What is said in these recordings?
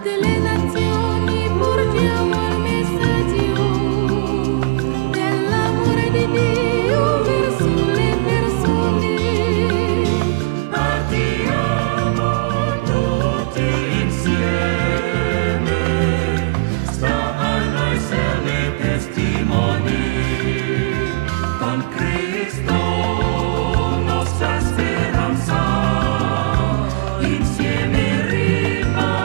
tutte le nazioni portiamo il messaggio dell'amore di Dio verso le persone. Partiamo tutti insieme, sta a noi essere testimoni, con Cristo nostra speranza, insieme ripartiamo,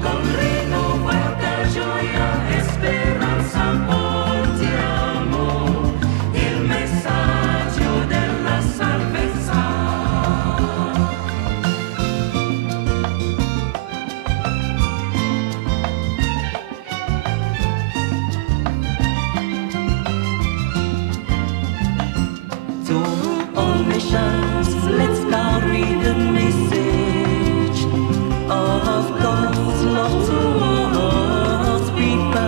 con rinnovata gioia e speranza portiamo il messaggio della salvezza. To all nations, let's carry the message of God's love towards people.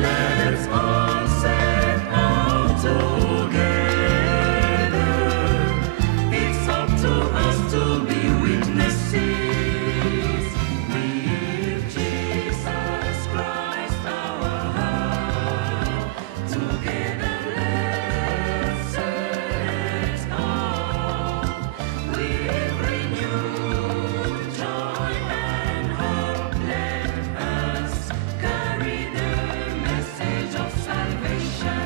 Let's all set out together. It's up to us to be witnesses. With Jesus Christ our heart, together let's set off with renewed joy and hope. Let us carry the message of salvation.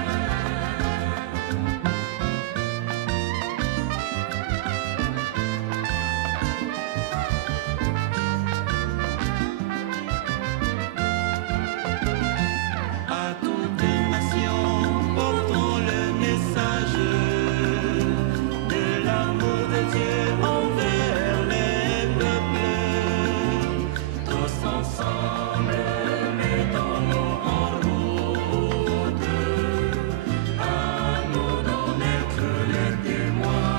À toutes les nations, portons le message de l'amour de Dieu envers les peuples. Tous ensemble, mettons-nous en route, à nous d'en être les témoins.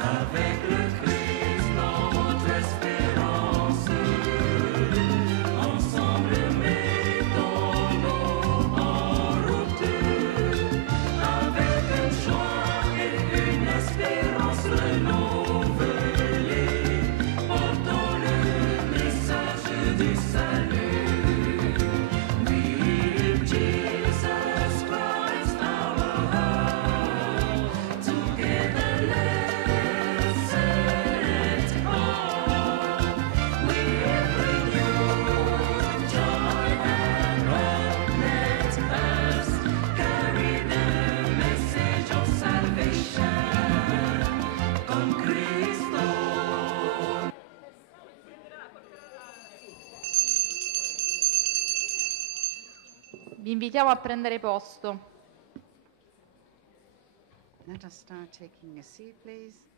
Avec le Christ, notre espérance, ensemble mettons-nous en route, avec une joie et une espérance renouvelée, portons le message du salut. With Jesus Christ our heart, together let's set off with renewed joy and hope. Let us carry the message of salvation, con Cristo. Vi invitiamo a prendere posto. Let us start taking a seat, please.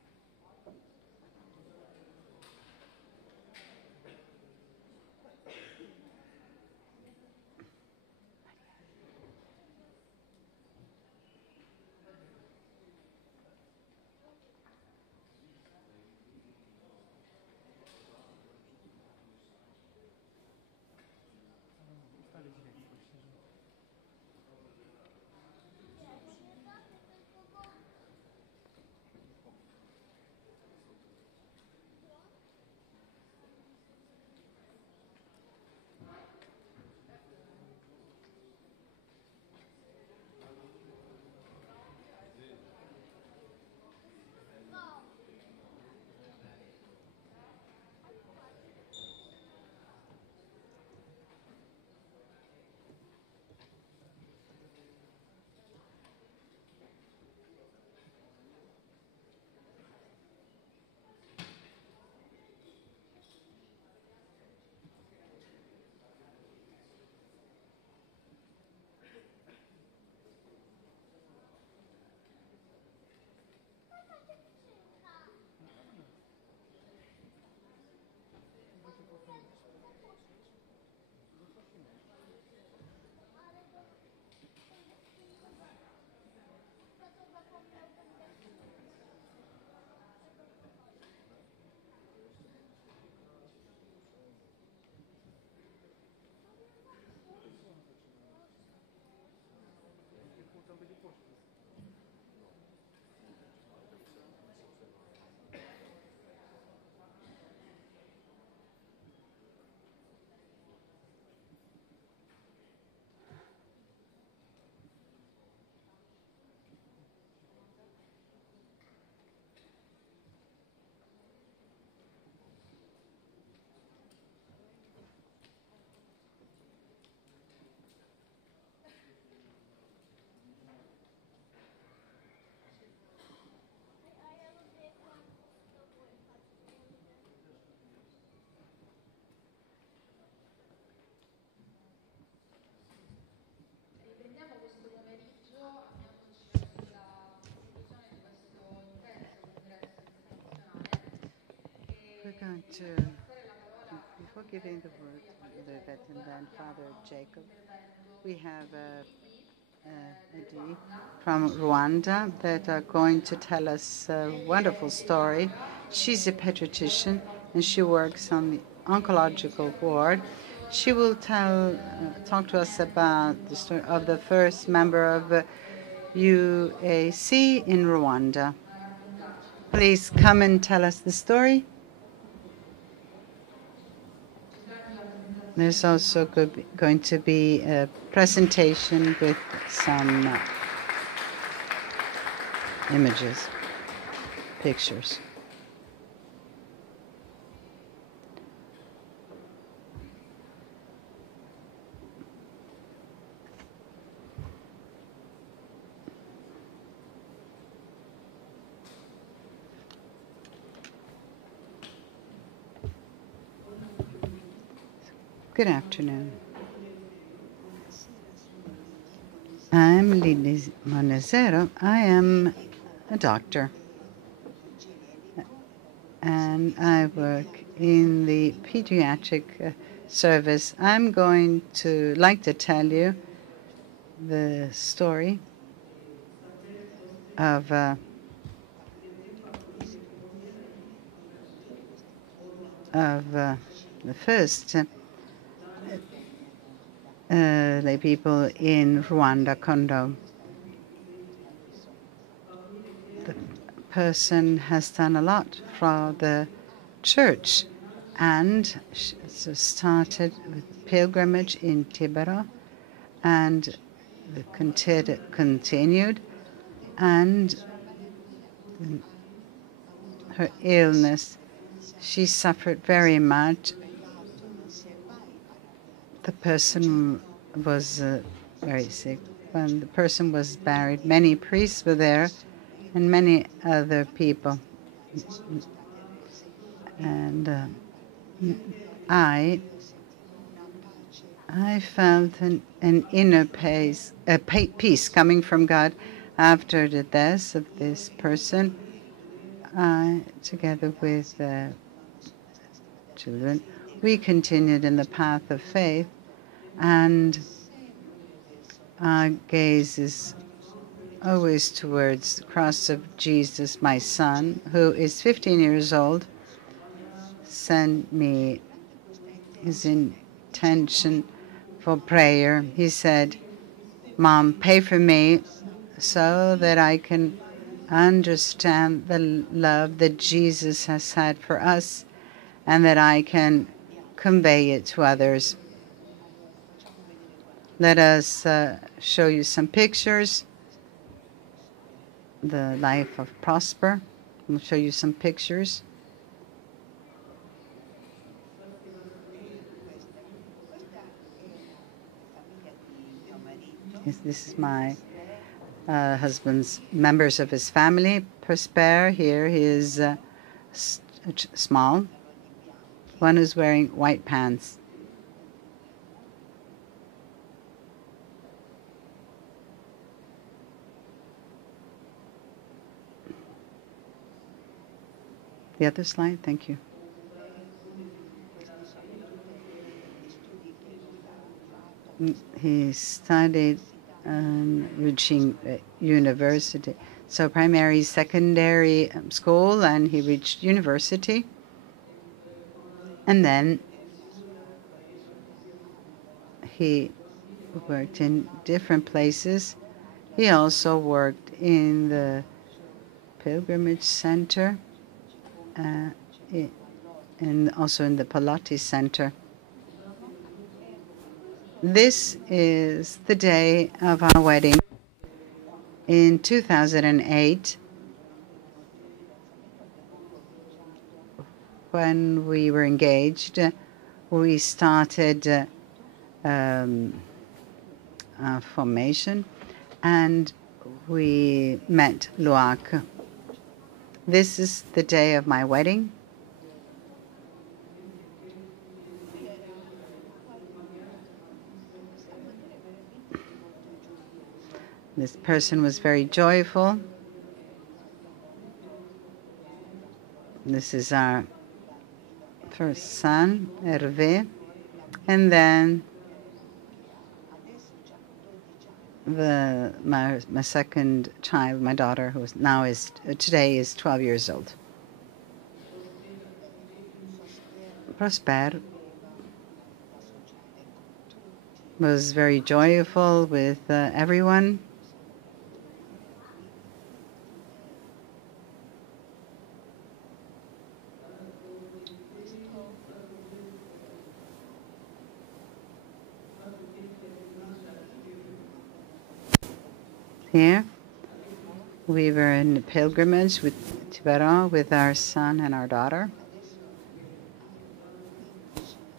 want to, before giving the word to Vivek and then Father Jacob, we have a lady from Rwanda that are going to tell us a wonderful story. She's a pediatrician and she works on the oncological ward. She will talk to us about the story of the first member of UAC in Rwanda. Please come and tell us the story. There's also going to be a presentation with some images, pictures. Good afternoon. I'm Lili Monezero. I am a doctor, and I work in the pediatric service. I'm going to tell you the story of the first lay people in Rwanda, Congo. The person has done a lot for the church and started with pilgrimage in Tibero and continued, and her illness, she suffered very much. The person was very sick. When the person was buried, many priests were there and many other people. And I felt an inner peace coming from God after the death of this person. Together with children, we continued in the path of faith, and our gaze is always towards the cross of Jesus. My son, who is 15 years old, sent me his intention for prayer. He said, "Mom, pray for me so that I can understand the love that Jesus has had for us and that I can convey it to others." Let us show you some pictures. The life of Prosper. We'll show you some pictures. This is my husband's members of his family. Prosper here, he is small. One who's wearing white pants. The other slide, thank you. He studied reaching university. So primary, secondary school, and he reached university. And then he worked in different places. He also worked in the pilgrimage center and also in the Pallotti Center. This is the day of our wedding. In 2008, when we were engaged, we started formation, and we met Luak. This is the day of my wedding. This person was very joyful. This is our first son, Hervé, and then my second child, my daughter, who today is 12 years old. Prosper was very joyful with everyone. Here, we were in a pilgrimage with Tibero with our son and our daughter.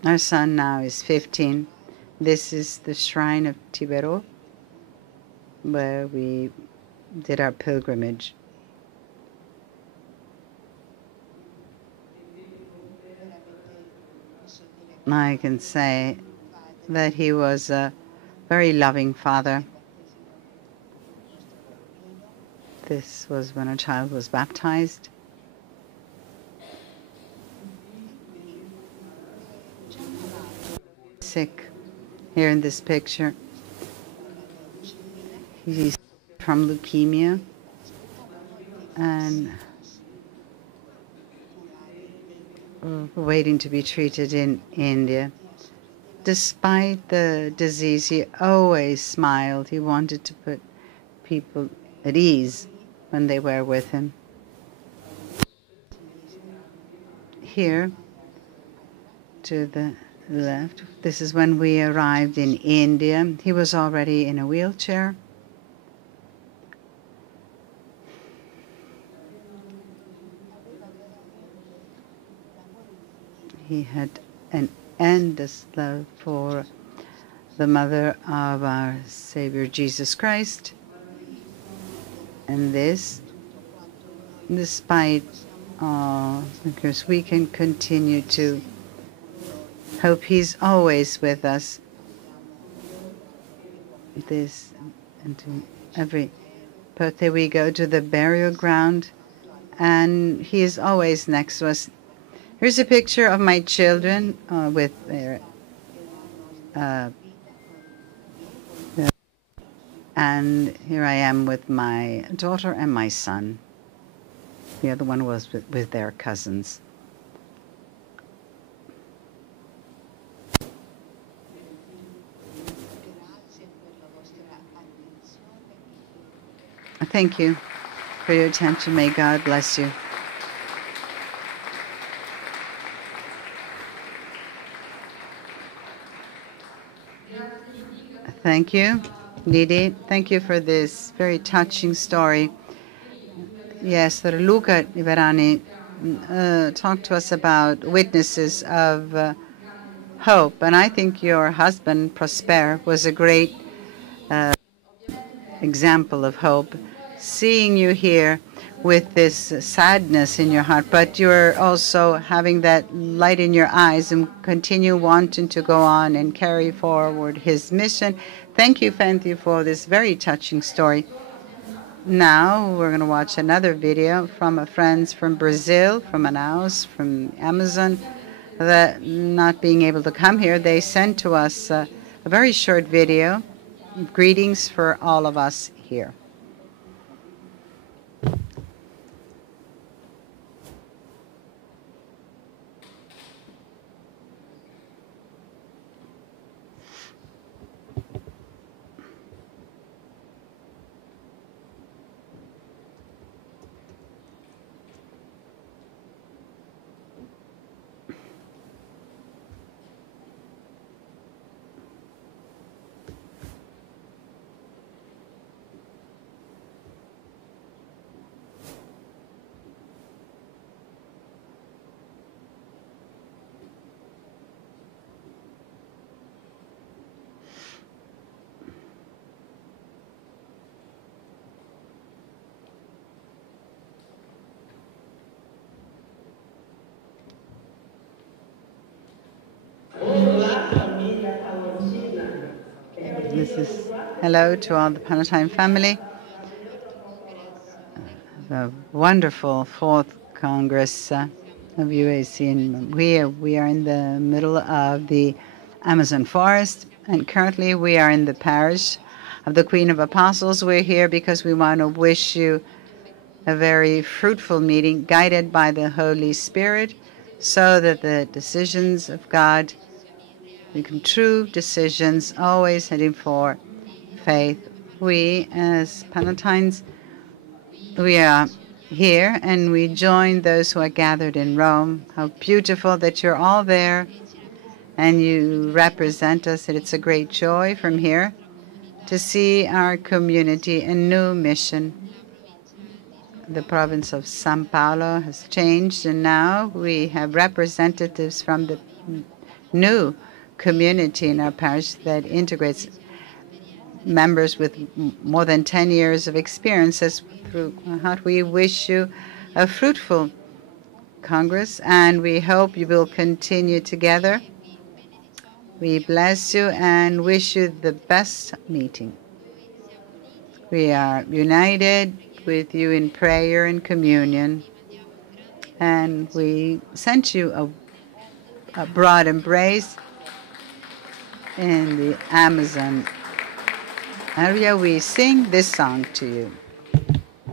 Our son now is 15. This is the shrine of Tibero, where we did our pilgrimage. I can say that he was a very loving father. This was when a child was baptized. Sick here in this picture. He's from leukemia and waiting to be treated in India. Despite the disease, he always smiled. He wanted to put people at ease when they were with him. Here, to the left, this is when we arrived in India. He was already in a wheelchair. He had an endless love for the mother of our Savior Jesus Christ. And this, despite all, because we can continue to hope he's always with us. This, and to every birthday we go to the burial ground, and he is always next to us. Here's a picture of my children with their and here I am with my daughter and my son. The other one was with their cousins. Thank you for your attention. May God bless you. Thank you, Didi. Thank you for this very touching story. Yes, Luca Iverani talked to us about witnesses of hope, and I think your husband, Prosper, was a great example of hope. Seeing you here with this sadness in your heart, but you're also having that light in your eyes and continue wanting to go on and carry forward his mission. Thank you, Fenty, for this very touching story. Now we're going to watch another video from friends from Brazil, from Manaus, from Amazon, that not being able to come here, they sent to us a very short video. Greetings for all of us here. This is hello to all the Pallotti family. The wonderful fourth Congress of UAC. And we are in the middle of the Amazon forest, and currently we are in the parish of the Queen of Apostles. We're here because we want to wish you a very fruitful meeting guided by the Holy Spirit so that the decisions of God become true decisions, always heading for faith. We, as Pallottines, we are here and we join those who are gathered in Rome. How beautiful that you're all there and you represent us. And it's a great joy from here to see our community a new mission. The province of São Paulo has changed, and now we have representatives from the new community in our parish that integrates members with more than 10 years of experiences through how we wish you a fruitful Congress, and we hope you will continue together. We bless you and wish you the best meeting. We are united with you in prayer and communion, and we sent you a broad embrace in the Amazon area. We sing this song to you.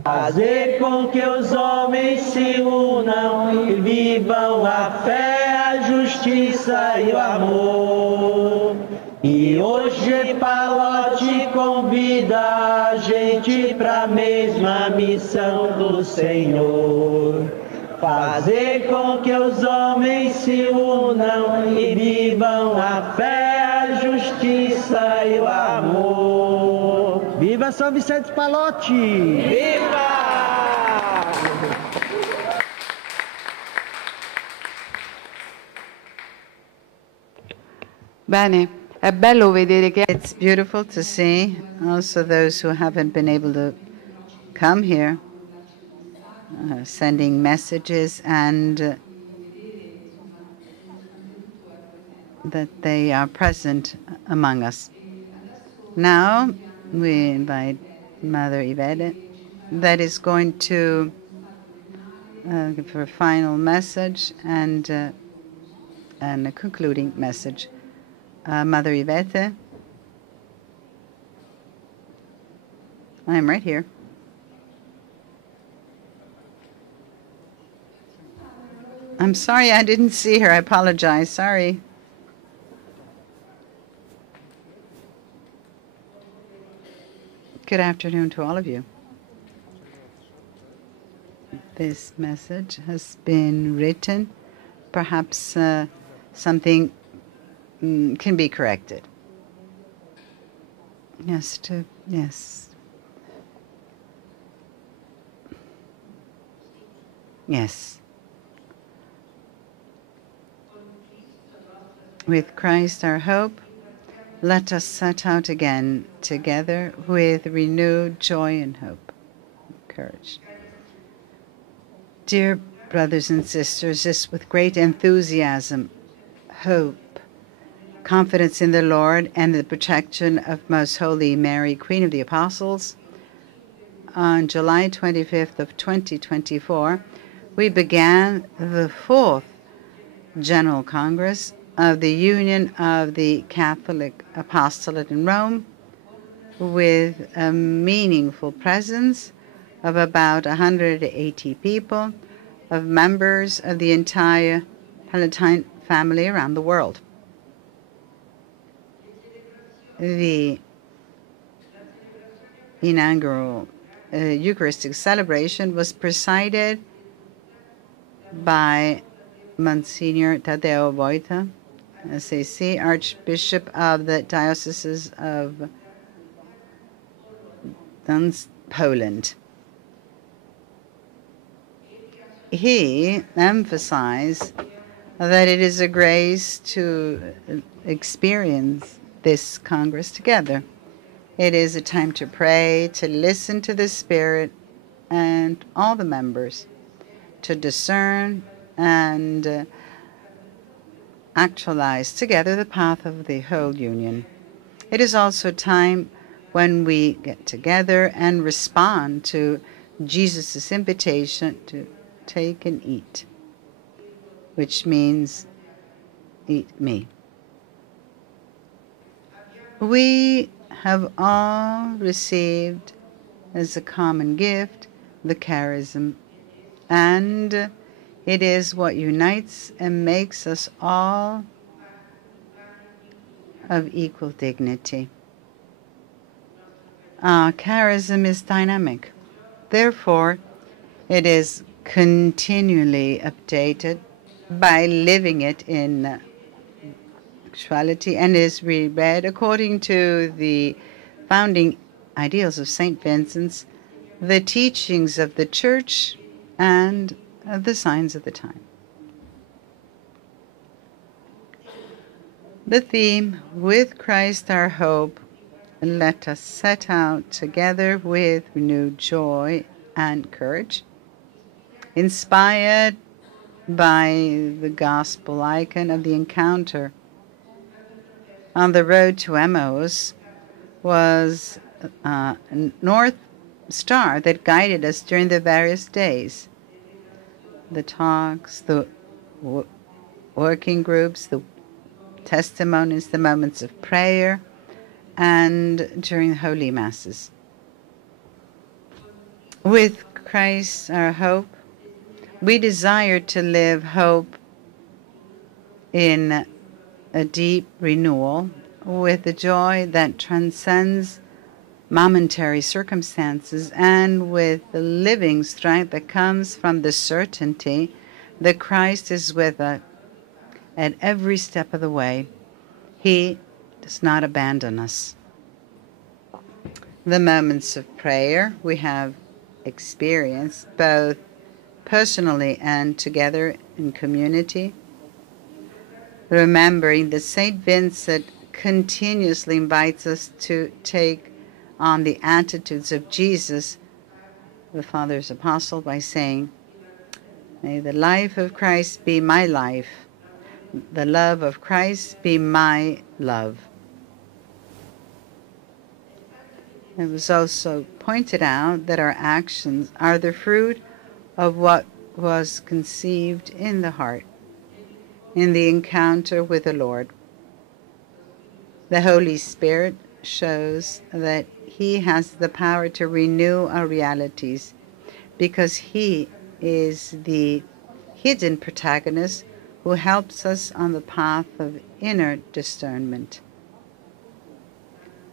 Fazer com que os homens se unam e vivam a fé, a justiça e o amor. E hoje Pallotti convida a gente pra mesma missão do Senhor. Fazer com que os homens se unam e vivam a fé, a justiça e o amor. Viva São Vicente Pallotti! Viva! Bene, è bello vedere che It's beautiful to see also those who haven't been able to come here, sending messages, and that they are present among us. Now we invite Mother Yvette that is going to give her final message and a concluding message. Mother Yvette, I'm right here. I'm sorry I didn't see her. I apologize. Sorry. Good afternoon to all of you. This message has been written. Perhaps something can be corrected. Yes. With Christ our hope, let us set out again together with renewed joy and hope, courage. Dear brothers and sisters, it's with great enthusiasm, hope, confidence in the Lord, and the protection of Most Holy Mary, Queen of the Apostles, on July 25th of 2024, we began the fourth General Congress of the Union of the Catholic Apostolate in Rome, with a meaningful presence of about 180 people, of members of the entire Pallottine family around the world. The inaugural Eucharistic celebration was presided by Monsignor Tadeo Wojta, SAC, Archbishop of the Diocese of Gdańsk, Poland. He emphasized that it is a grace to experience this Congress together. It is a time to pray, to listen to the Spirit and all the members, to discern and actualize together the path of the whole Union. It is also a time when we get together and respond to Jesus' invitation to take and eat. which means eat me. We have all received as a common gift the charism, and it is what unites and makes us all of equal dignity. Our charism is dynamic. Therefore, it is continually updated by living it in actuality and is reread according to the founding ideals of St. Vincent's, the teachings of the Church, and the signs of the time. The theme, With Christ Our Hope, let us set out together with renewed joy and courage, inspired by the gospel icon of the encounter on the road to Emmaus, was a North Star that guided us during the various days. The talks, the working groups, the testimonies, the moments of prayer, and during Holy Masses. With Christ our hope, we desire to live hope in a deep renewal with a joy that transcends momentary circumstances and with the living strength that comes from the certainty that Christ is with us at every step of the way. He does not abandon us. The moments of prayer we have experienced both personally and together in community, remembering that St. Vincent continuously invites us to take on the attitudes of Jesus, the Father's apostle, by saying, "May the life of Christ be my life, the love of Christ be my love." It was also pointed out that our actions are the fruit of what was conceived in the heart, in the encounter with the Lord. The Holy Spirit shows that He has the power to renew our realities because He is the hidden protagonist who helps us on the path of inner discernment.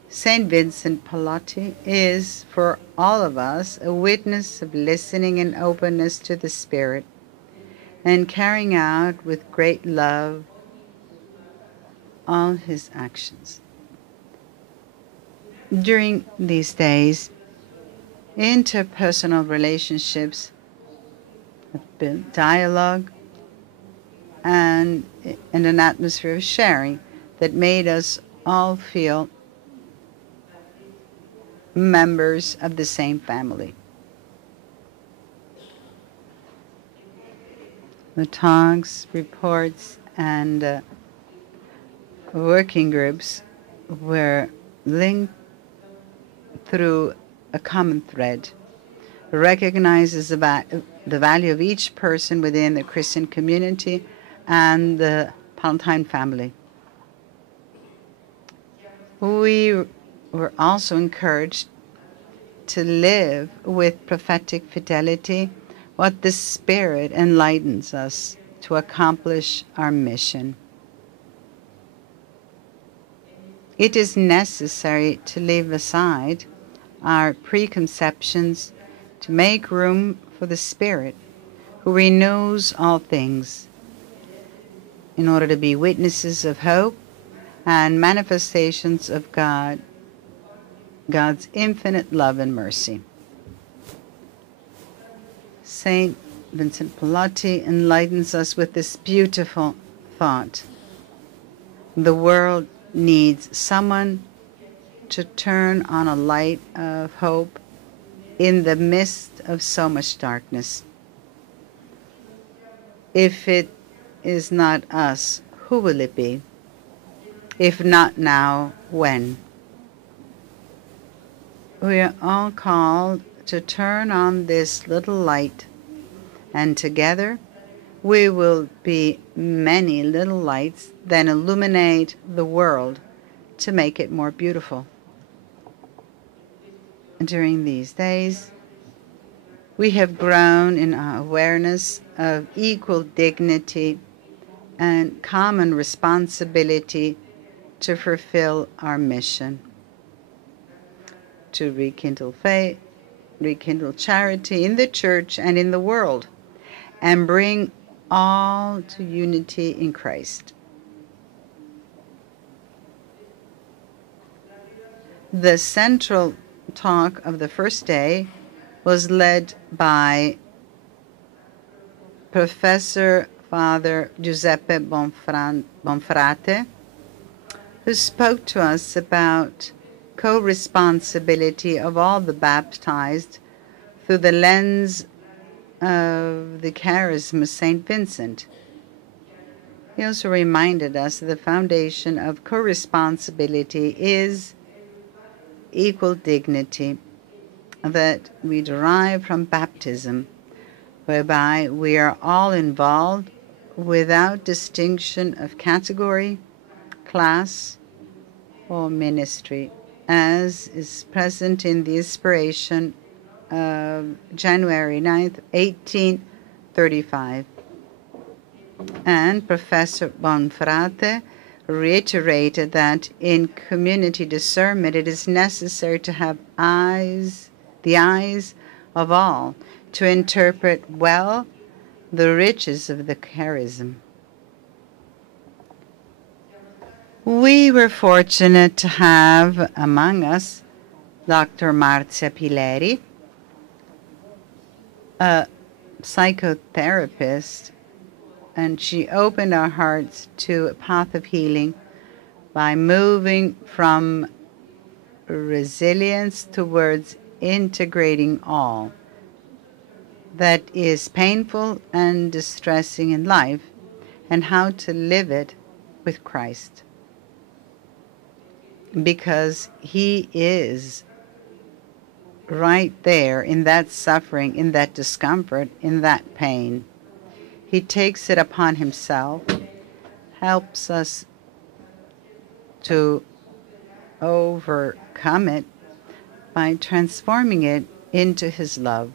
St. Vincent Pallotti is, for all of us, a witness of listening and openness to the Spirit and carrying out with great love all his actions. During these days, interpersonal relationships have built dialogue and an atmosphere of sharing that made us all feel members of the same family. The talks, reports, and working groups were linked through a common thread, recognizes the value of each person within the Christian community and the Pallottine family. We were also encouraged to live with prophetic fidelity what the Spirit enlightens us to accomplish our mission. It is necessary to leave aside our preconceptions to make room for the Spirit who renews all things in order to be witnesses of hope and manifestations of God's infinite love and mercy. St. Vincent Pallotti enlightens us with this beautiful thought. The world needs someone to turn on a light of hope in the midst of so much darkness. If it is not us, who will it be? If not now, when? We are all called to turn on this little light, and together we will be many little lights that illuminate the world to make it more beautiful. During these days, we have grown in our awareness of equal dignity and common responsibility to fulfill our mission, to rekindle faith, rekindle charity in the church and in the world, and bring all to unity in Christ. The central talk of the first day was led by Professor Father Giuseppe Bonfrate, who spoke to us about co-responsibility of all the baptized through the lens of the charism of St. Vincent. He also reminded us that the foundation of co-responsibility is equal dignity that we derive from baptism, whereby we are all involved without distinction of category, class, or ministry, as is present in the inspiration of January 9th, 1835. And Professor Bonfrate reiterated that in community discernment it is necessary to have the eyes of all to interpret well the riches of the charism. We were fortunate to have among us Dr. Marzia Pileri, a psychotherapist, and she opened our hearts to a path of healing by moving from resilience towards integrating all that is painful and distressing in life and how to live it with Christ. Because He is right there in that suffering, in that discomfort, in that pain. He takes it upon Himself, helps us to overcome it by transforming it into His love.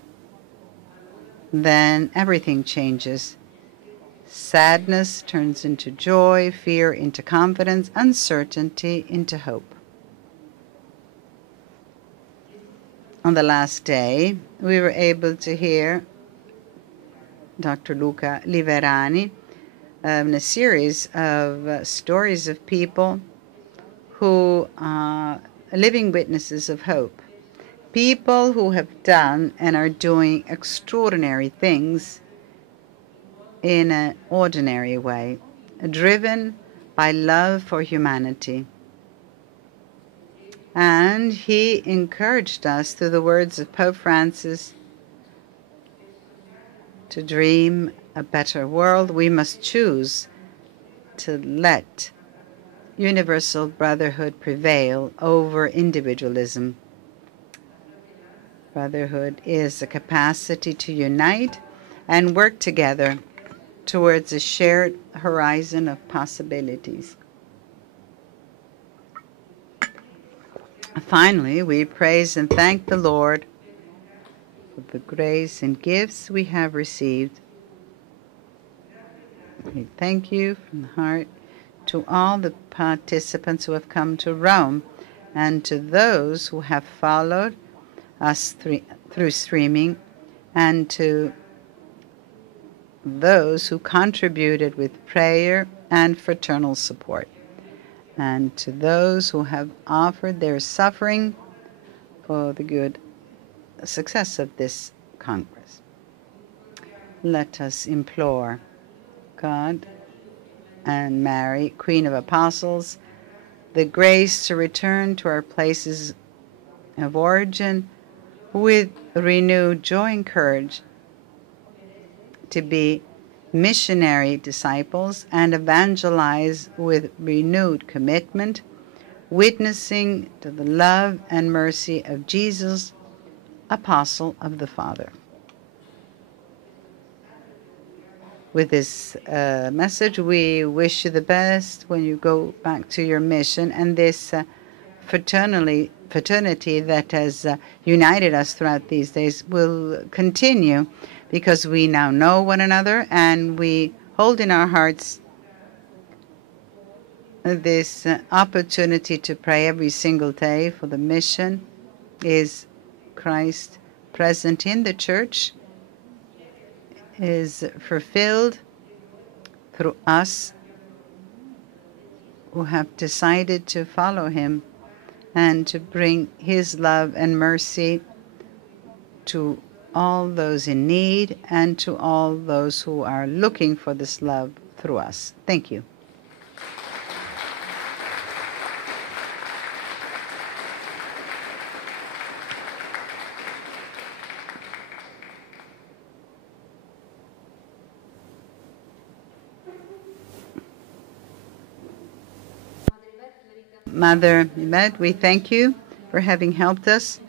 Then everything changes. Sadness turns into joy, fear into confidence, uncertainty into hope. On the last day, we were able to hear Dr. Luca Liverani in a series of stories of people who are living witnesses of hope. People who have done and are doing extraordinary things in an ordinary way, driven by love for humanity. And he encouraged us through the words of Pope Francis to dream a better world. We must choose to let universal brotherhood prevail over individualism. Brotherhood is a capacity to unite and work together towards a shared horizon of possibilities. Finally, we praise and thank the Lord for the grace and gifts we have received. We thank you from the heart to all the participants who have come to Rome and to those who have followed us through streaming, and to those who contributed with prayer and fraternal support, and to those who have offered their suffering for the good success of this Congress. Let us implore God and Mary, Queen of Apostles, the grace to return to our places of origin with renewed joy and courage, to be missionary disciples and evangelize with renewed commitment, witnessing to the love and mercy of Jesus, Apostle of the Father. with this message. We wish you the best when you go back to your mission, and this fraternity that has united us throughout these days will continue, because we now know one another and we hold in our hearts this opportunity to pray every single day for the mission. Is Christ present in the church? Is fulfilled through us who have decided to follow him and to bring his love and mercy to all those in need and to all those who are looking for this love through us. Thank you. Mother Yvette, we thank you for having helped us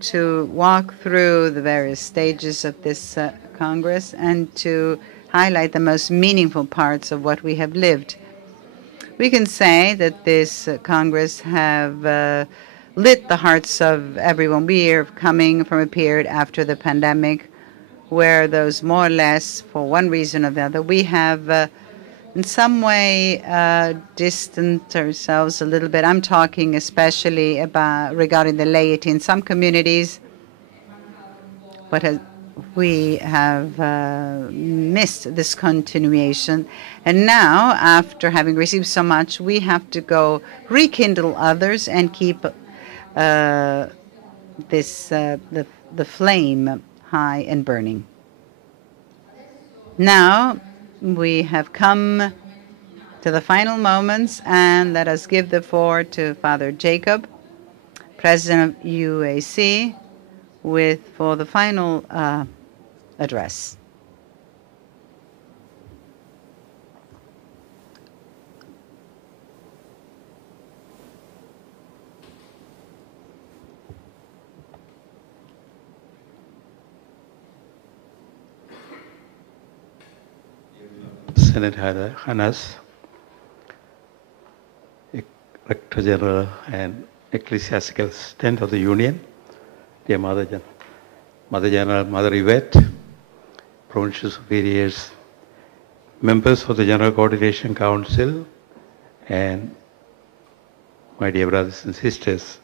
to walk through the various stages of this Congress and to highlight the most meaningful parts of what we have lived. We can say that this Congress have lit the hearts of everyone. We are coming from a period after the pandemic where those more or less, for one reason or the other, we have in some way distant ourselves a little bit. I'm talking especially about regarding the laity in some communities. We have missed this continuation, and now, after having received so much, we have to go rekindle others and keep the flame high and burning. Now we have come to the final moments, and let us give the floor to Father Jacob, President of UAC, for the final address. Senator Hannes, Rector General and Ecclesiastical Assistant of the Union, dear Mother General, Mother Yvette, Provincial Superiors, members of the General Coordination Council, and my dear brothers and sisters.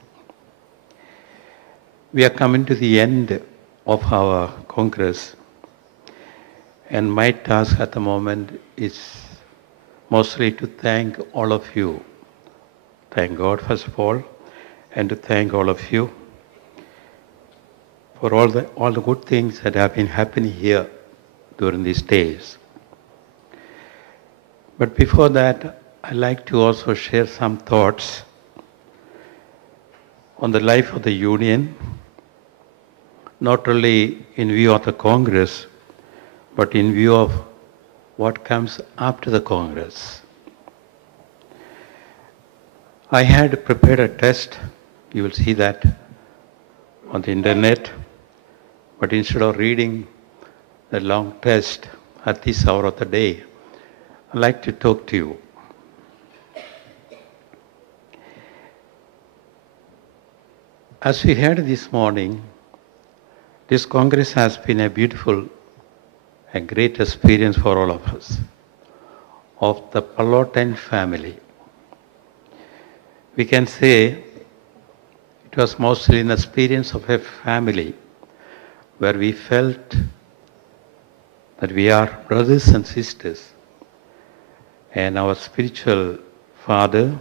We are coming to the end of our Congress, and my task at the moment is mostly to thank all of you. Thank God, first of all, and to thank all of you for all the good things that have been happening here during these days. But before that, I'd like to also share some thoughts on the life of the Union, not only in view of the Congress, but in view of what comes after the Congress. I had prepared a test, you will see that on the internet, but instead of reading the long test at this hour of the day, I'd like to talk to you. As we heard this morning, this Congress has been a beautiful and great experience for all of us, of the Pallotti family. We can say it was mostly an experience of a family where we felt that we are brothers and sisters, and our spiritual father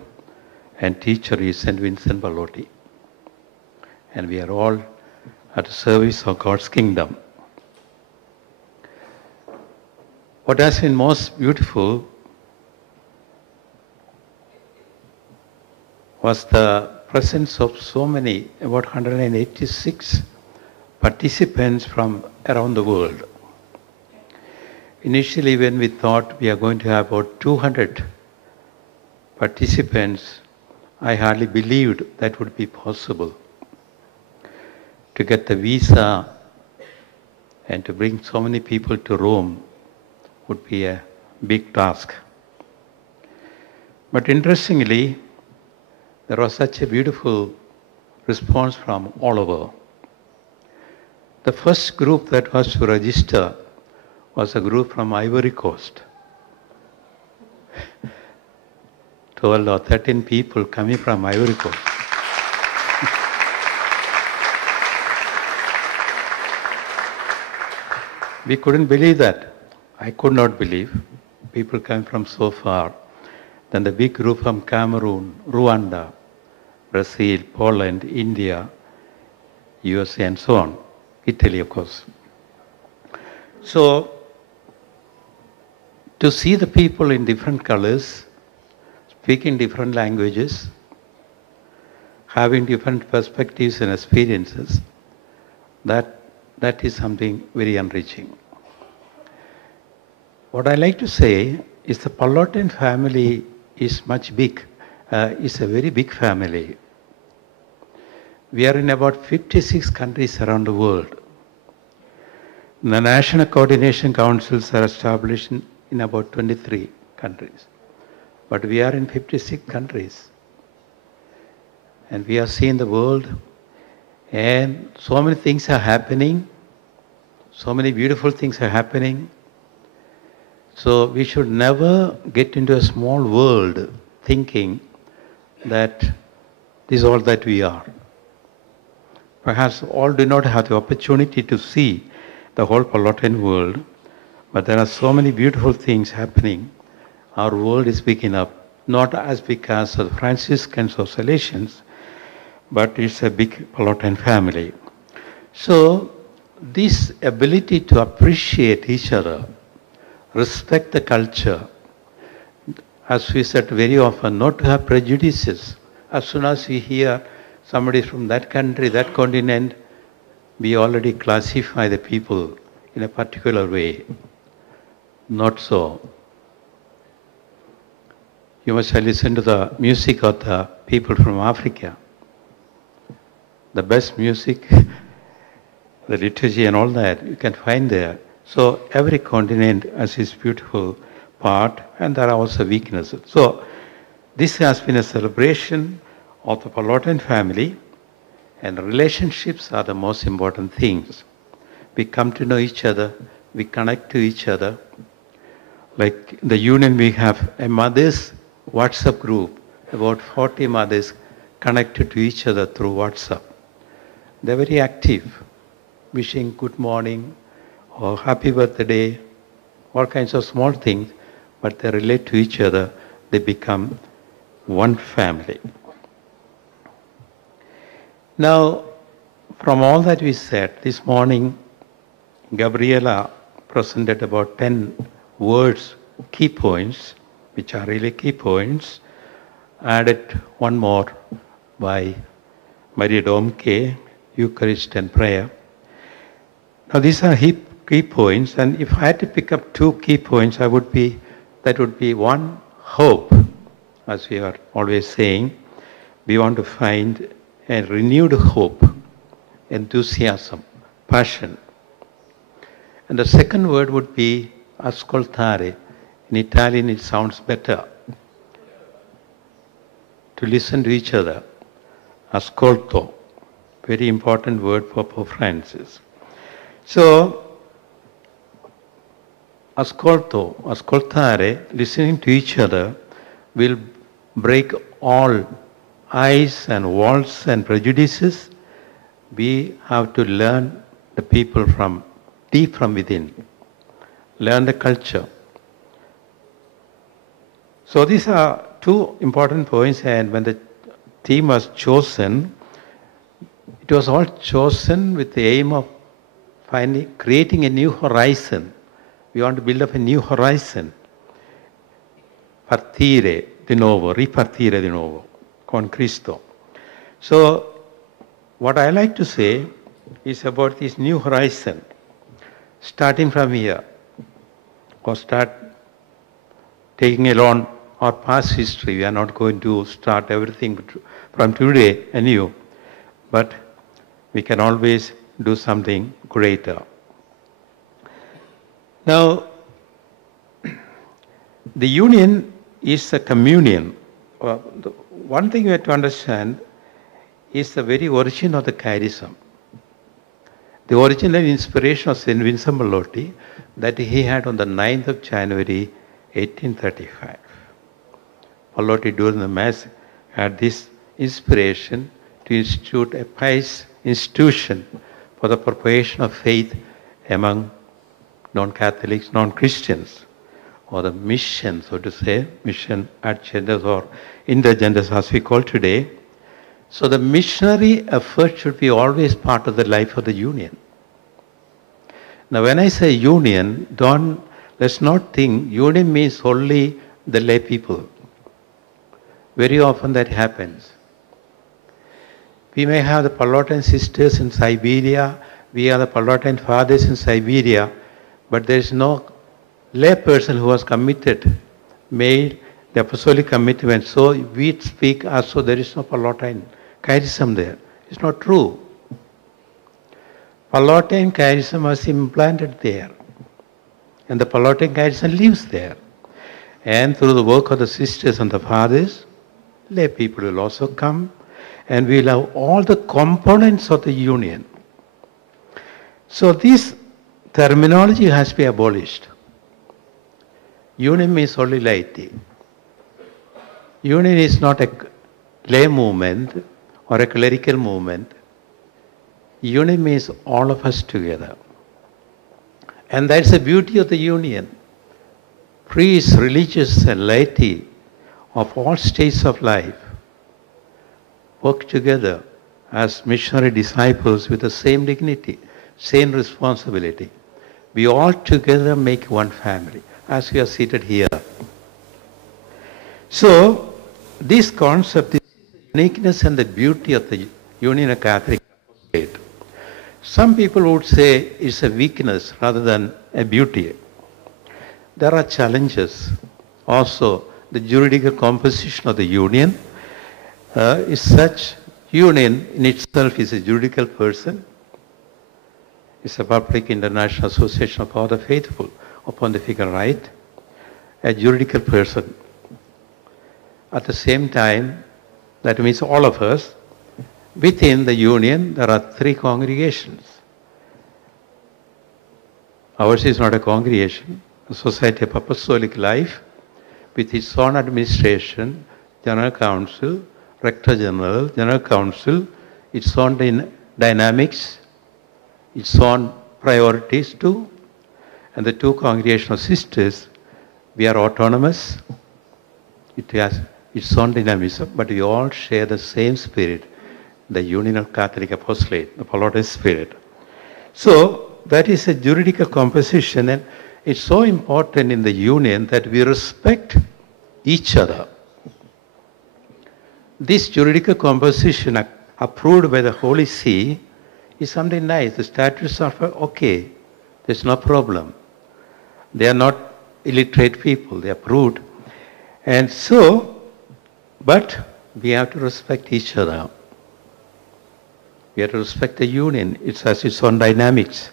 and teacher is St. Vincent Pallotti. And we are all at the service of God's kingdom. What has been most beautiful was the presence of so many, about 186 participants from around the world. Initially, when we thought we are going to have about 200 participants, I hardly believed that would be possible. To get the visa and to bring so many people to Rome would be a big task. But interestingly, there was such a beautiful response from all over. The first group that was to register was a group from Ivory Coast. 12 or 13 people coming from Ivory Coast. We couldn't believe that. I could not believe. People come from so far. Then the big group from Cameroon, Rwanda, Brazil, Poland, India, USA, and so on. Italy, of course. So, to see the people in different colors, speaking different languages, having different perspectives and experiences, that is something very enriching. What I like to say is the Pallotti family is much big, is a very big family. We are in about 56 countries around the world. The national coordination councils are established in about 23 countries. But we are in 56 countries. And we are seeing the world, and so many things are happening. So many beautiful things are happening. So we should never get into a small world thinking that this is all that we are. Perhaps all do not have the opportunity to see the whole Pallotti world, but there are so many beautiful things happening. Our world is picking up, not as because of the Franciscans or Salesians, but it's a big Pallotti family. So this ability to appreciate each other, respect the culture, as we said very often, not to have prejudices. As soon as we hear somebody from that country, that continent, we already classify the people in a particular way. Not so. You must have listened to the music of the people from Africa. The best music, the liturgy and all that, you can find there. So every continent has its beautiful part, and there are also weaknesses. So this has been a celebration of the Pallotti family, and relationships are the most important things. We come to know each other, we connect to each other. Like in the union, we have a mother's WhatsApp group, about 40 mothers connected to each other through WhatsApp. They're very active, wishing good morning or happy birthday, all kinds of small things, but they relate to each other, they become one family. Now, from all that we said, this morning, Gabriela presented about 10 words, key points, which are really key points. Added one more by Maria Domke, Eucharist and prayer. Now these are key points, and if I had to pick up two key points, that would be one, hope. As we are always saying, we want to find a renewed hope, enthusiasm, passion. And the second word would be ascoltare. In Italian it sounds better. To listen to each other. Ascolto. Very important word for Pope Francis. So, ascoltare, listening to each other, will break all ice and walls and prejudices. We have to learn the people from deep from within. Learn the culture. So these are two important points, and when the theme was chosen, it was all chosen with the aim of creating a new horizon. We want to build up a new horizon. Partire di nuovo, ripartire di nuovo, con Cristo. So, what I like to say is about this new horizon, starting from here, or start taking along our past history. We are not going to start everything from today anew, but we can always do something greater. Now, The union is a communion. One thing you have to understand is the very origin of the charism. The original inspiration of St. Vincent Pallotti that he had on the 9th of January 1835. Pallotti during the Mass had this inspiration to institute a pious institution for the propagation of faith among non-Catholics, non-Christians, or the mission, so to say, mission agendas or intergenders as we call today. So the missionary effort should be always part of the life of the union. Now when I say union, let's not think union means only the lay people. Very often that happens. We may have the Pallotti sisters in Siberia, we have the Pallotti fathers in Siberia, but there is no lay person who has committed, made the apostolic commitment. So we speak as though there is no Pallotti charism there. It's not true. Pallotti charism was implanted there. And the Pallotti charism lives there. And through the work of the sisters and the fathers, lay people will also come. And we'll have all the components of the union. So this terminology has to be abolished. Union means only laity. Union is not a lay movement or a clerical movement. Union means all of us together. And that's the beauty of the union. Priests, religious, and laity of all states of life work together as missionary disciples with the same dignity, same responsibility. We all together make one family, as we are seated here. So, this concept is the uniqueness and the beauty of the Union of Catholic Apostolate. Some people would say it's a weakness rather than a beauty. There are challenges. Also, the juridical composition of the union is such. Union in itself is a juridical person. It's a public international association of all the faithful of pontifical right, a juridical person. At the same time, that means all of us, within the union, there are 3 congregations. Ours is not a congregation, a society of apostolic life with its own administration, general council, rector general, general council, its own dynamics, its own priorities too. And the 2 congregational sisters, we are autonomous. It has its own dynamism, but we all share the same spirit, the Union of Catholic Apostolate, the Pallotti spirit. So that is a juridical composition, and it's so important in the union that we respect each other. This juridical composition approved by the Holy See is something nice. The statutes are okay. There's no problem. They are not illiterate people. They are approved. And so, but we have to respect each other. We have to respect the union. It has its own dynamics.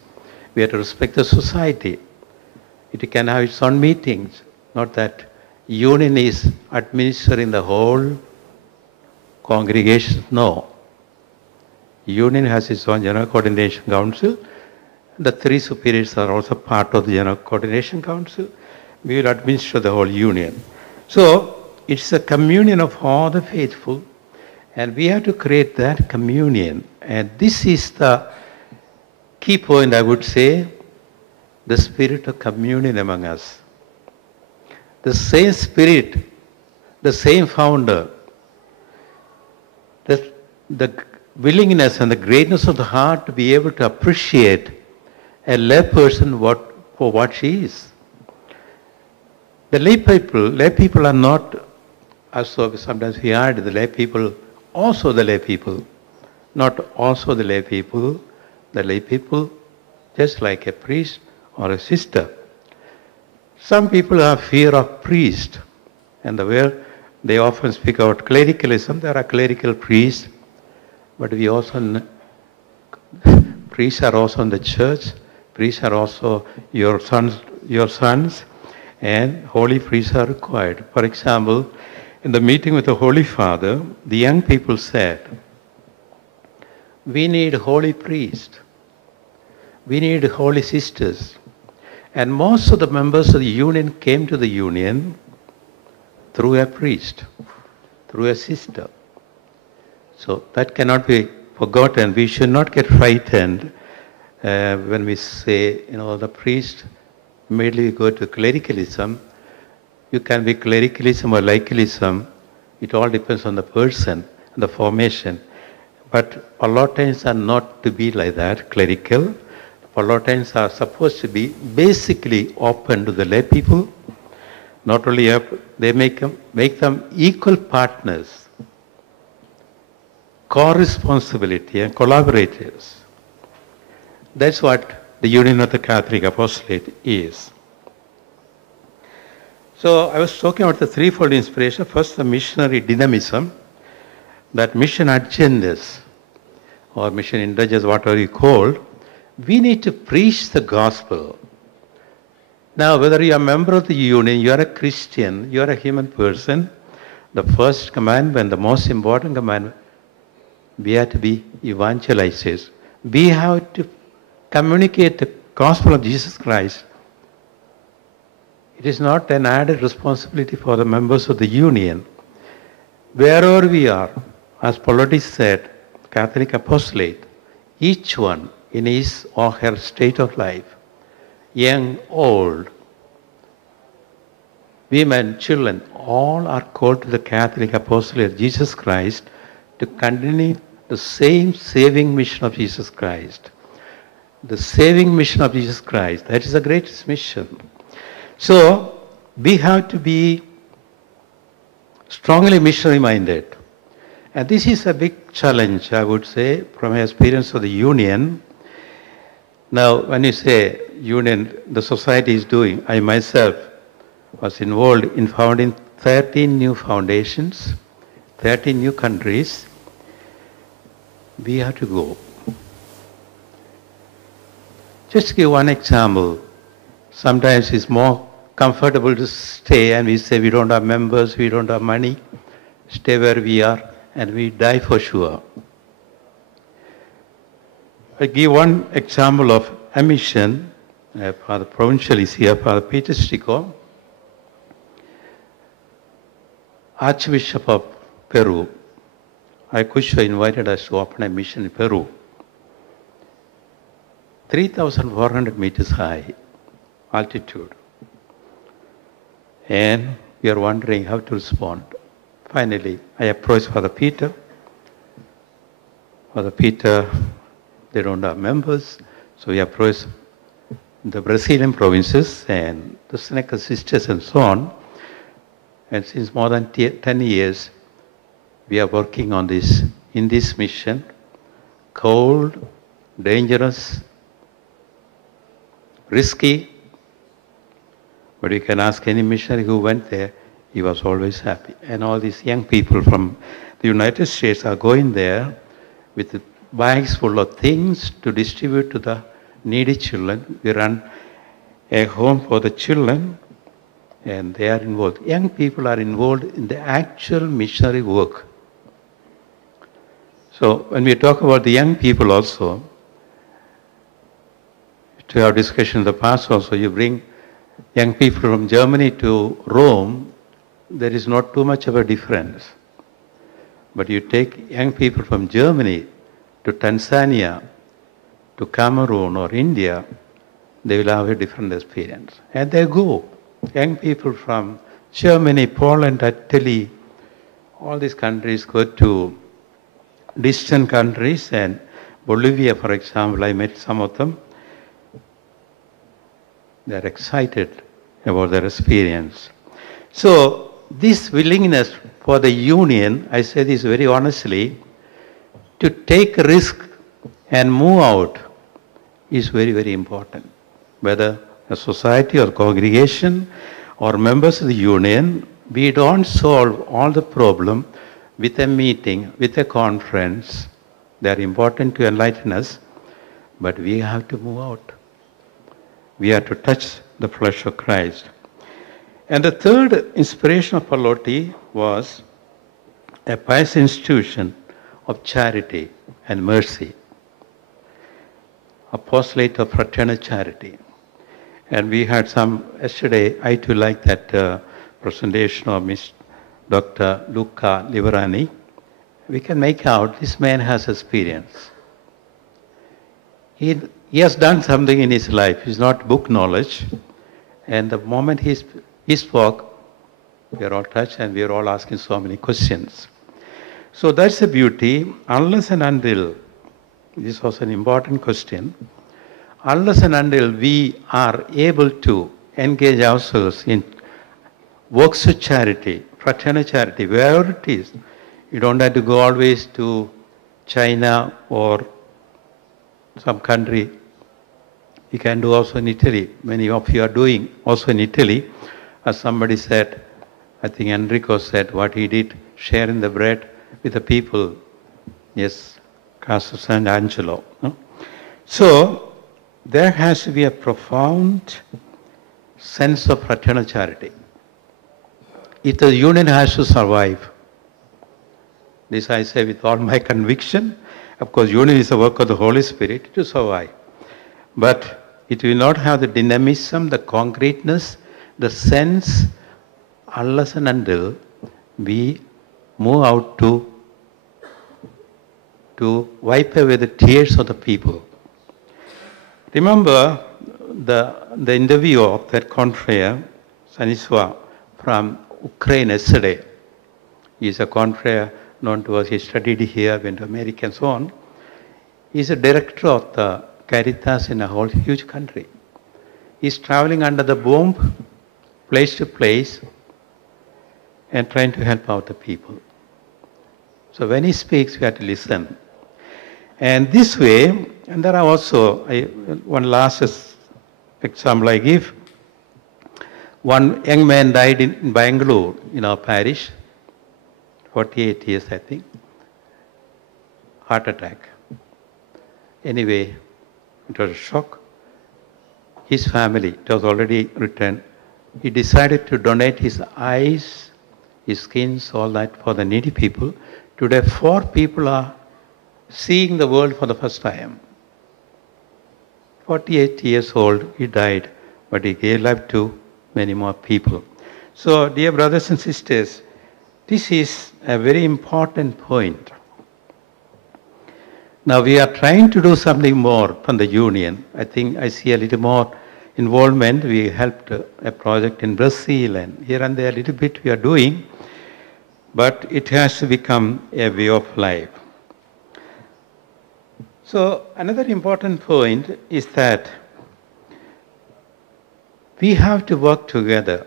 We have to respect the society. It can have its own meetings. Not that union is administering the whole congregation. No. Union has its own General Coordination Council. The 3 superiors are also part of the General Coordination Council. We will administer the whole union. So, it's a communion of all the faithful, and we have to create that communion. And this is the key point, I would say, the spirit of communion among us. The same spirit, the same founder, the willingness and the greatness of the heart to be able to appreciate a lay person for what she is. The lay people are not, as so sometimes we add the lay people, also the lay people. Not also the lay people, just like a priest or a sister. Some people have fear of priest, and they often speak about clericalism. There are clerical priests, but we also, priests are also in the church. Priests are also your sons, and holy priests are required. For example, in the meeting with the Holy Father, the young people said, we need holy priests, we need holy sisters. And most of the members of the union came to the union through a priest, through a sister. So that cannot be forgotten. We should not get frightened when we say, the priest, immediately go to clericalism. You can be clericalism or laicalism. It all depends on the person, the formation. But Pallottians are not to be like that, clerical. Pallottians are supposed to be basically open to the lay people. Not only they make them equal partners, co-responsibility and collaborators. That's what the Union of the Catholic Apostolate is. So I was talking about the threefold inspiration. First, the missionary dynamism, that mission agendas, or mission indulgence, whatever you call. We need to preach the gospel. Now, whether you are a member of the union, you are a Christian, you are a human person, the first commandment, the most important commandment, we have to be evangelizers. We have to communicate the gospel of Jesus Christ. It is not an added responsibility for the members of the union. Wherever we are, as Pallotti said, Catholic apostolate, each one in his or her state of life, young, old, women, children, all are called to the Catholic apostolate of Jesus Christ to continue the same saving mission of Jesus Christ. The saving mission of Jesus Christ, that is the greatest mission. So, we have to be strongly missionary minded. And this is a big challenge, I would say, from my experience of the union. Now, when you say union, the society is doing, I myself was involved in founding 13 new foundations, 13 new countries. We have to go. Just to give one example, sometimes it's more comfortable to stay and we say we don't have members, we don't have money, stay where we are and we die for sure. I give one example of a mission. Father Provincial is here, Father Peter Stico, Archbishop of Peru. Ayacucho invited us to open a mission in Peru. 3,400 meters high altitude. And we are wondering how to respond. Finally, I approached Father Peter. Father Peter, they don't have members, so we approached the Brazilian provinces and the Seneca sisters and so on. And since more than 10 years, we are working on this, in this mission, cold, dangerous, risky, but you can ask any missionary who went there, he was always happy. And all these young people from the United States are going there with bags full of things to distribute to the needy children. We run a home for the children, and they are involved. Young people are involved in the actual missionary work. So when we talk about the young people also, to have discussion in the past also, you bring young people from Germany to Rome, there is not too much of a difference. But you take young people from Germany to Tanzania, to Cameroon or India, they will have a different experience. And they go. Young people from Germany, Poland, Italy, all these countries go to distant countries, and Bolivia, for example, I met some of them. They are excited about their experience. So this willingness for the union, I say this very honestly, to take risk and move out is very, very important. Whether a society or congregation or members of the union, we don't solve all the problem with a meeting, with a conference. They are important to enlighten us, but we have to move out. We have to touch the flesh of Christ. And the third inspiration of Pallotti was a pious institution of charity and mercy, apostolate of fraternal charity. And we had some, yesterday, I too like that presentation of Dr. Luca Liverani. We can make out this man has experience. He has done something in his life. It's not book knowledge. And the moment he spoke, we are all touched and we are all asking so many questions. So that's the beauty. Unless and until, this was an important question, unless and until we are able to engage ourselves in works of charity, fraternal charity, wherever it is, you don't have to go always to China or some country. You can do also in Italy. Many of you are doing also in Italy. As somebody said, I think Enrico said what he did, sharing the bread with the people. Yes, Casa San Angelo. No? So there has to be a profound sense of fraternal charity. If the union has to survive, this I say with all my conviction. Of course, union is the work of the Holy Spirit to survive. But it will not have the dynamism, the concreteness, the sense, unless and until we move out to wipe away the tears of the people. Remember the interview of that confrere, Saniswa, from Ukraine yesterday. He is a confrere known to us. He studied here, went to America and so on. He is a director of the Caritas in a whole huge country. He is traveling under the bomb, place to place, and trying to help out the people. So when he speaks, we have to listen. And this way, and there are also, one last example I give. One young man died in Bangalore, in our parish, 48 years, I think, heart attack. Anyway, it was a shock. His family, it was already written, he decided to donate his eyes, his skins, all that for the needy people. Today, 4 people are seeing the world for the first time. 48 years old, he died, but he gave life to many more people. So, dear brothers and sisters, this is a very important point. Now, we are trying to do something more from the union. I think I see a little more involvement. We helped a project in Brazil, and here and there a little bit we are doing, but it has to become a way of life. So another important point is that we have to work together,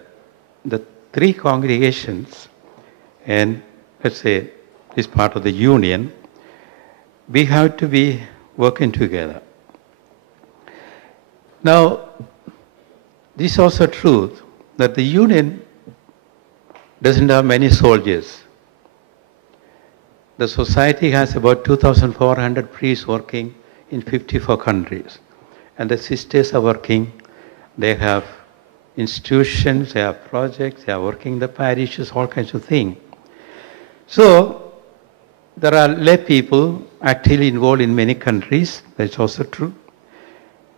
the 3 congregations, and let's say this part of the union, we have to be working together. Now, this is also true that the union doesn't have many soldiers. The society has about 2,400 priests working in 54 countries. And the sisters are working, they have institutions, they have projects, they are working in the parishes, all kinds of things. So, there are lay people actively involved in many countries, that's also true.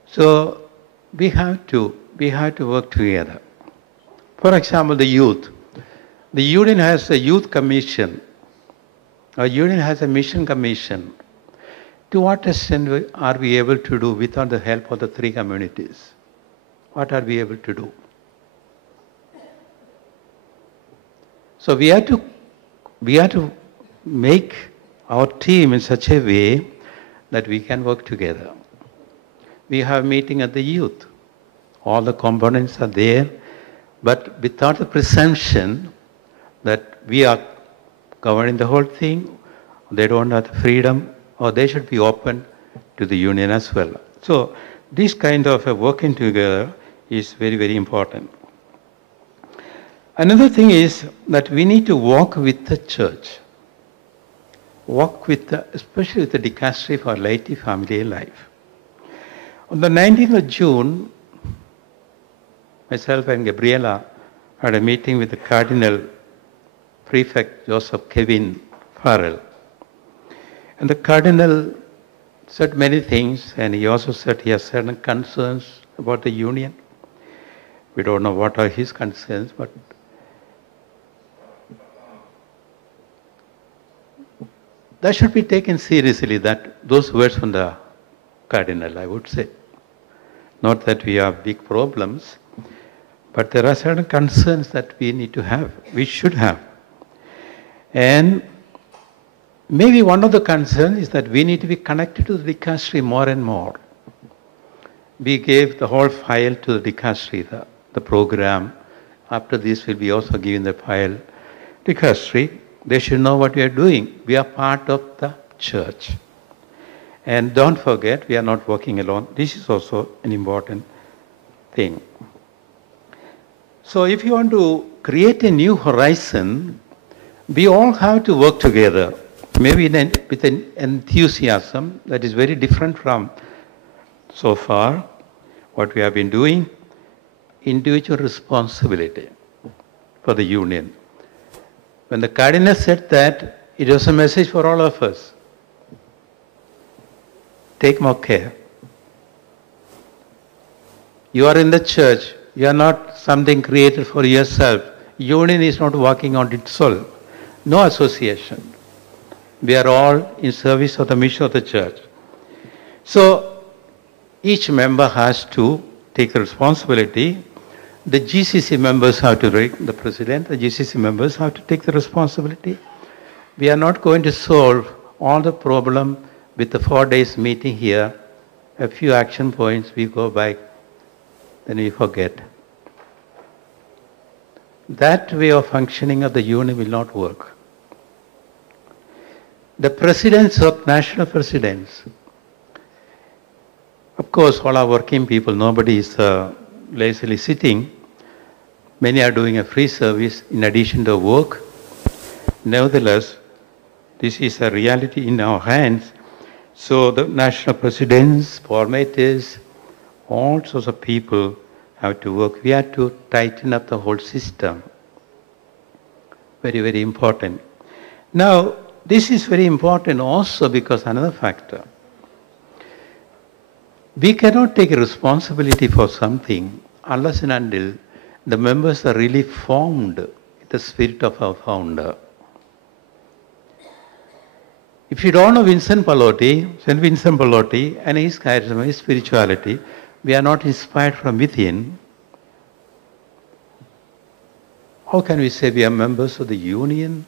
So, we have to work together. For example, the youth. The union has a youth commission. Our union has a mission commission. To what extent are we able to do without the help of the 3 communities? What are we able to do? So we have to make our team in such a way that we can work together. We have a meeting at the youth. All the components are there, but without the presumption that we are governing the whole thing, they don't have the freedom, or they should be open to the union as well. So this kind of a working together is very, very important. Another thing is that we need to walk with the church. Walk with especially with the dicastery for laity family life. On the 19th of June, myself and Gabriela had a meeting with the Cardinal Prefect Joseph Kevin Farrell. And the Cardinal said many things, and he also said he has certain concerns about the union. We don't know what are his concerns, but that should be taken seriously, that those words from the Cardinal, I would say. Not that we have big problems, but there are certain concerns that we need to have, we should have. And maybe one of the concerns is that we need to be connected to the dicastery more and more. We gave the whole file to the dicastery, the program. After this, we'll be also giving the file to dicastery. They should know what we are doing. We are part of the church. And don't forget, we are not working alone. This is also an important thing. So if you want to create a new horizon, we all have to work together, maybe with an enthusiasm that is very different from so far what we have been doing. Individual responsibility for the union. When the Cardinal said that, it was a message for all of us. Take more care. You are in the church. You are not something created for yourself. Union is not working on itself. No association. We are all in service of the mission of the church. So each member has to take the responsibility. The GCC members have to rate the president. The GCC members have to take the responsibility. We are not going to solve all the problem with the 4 days meeting here. A few action points, we go back, then we forget. That way of functioning of the union will not work. The presidents of national presidents, of course, all are working people. Nobody is lazily sitting. Many are doing a free service in addition to work. Nevertheless, this is a reality in our hands. So the national presidents, formators, all sorts of people have to work. We have to tighten up the whole system. Very, very important. Now, this is very important also because another factor. We cannot take responsibility for something unless and until the members are really formed in the spirit of our founder. If you don't know Vincent Pallotti, St. Vincent Pallotti and his charisma, his spirituality, we are not inspired from within, how can we say we are members of the union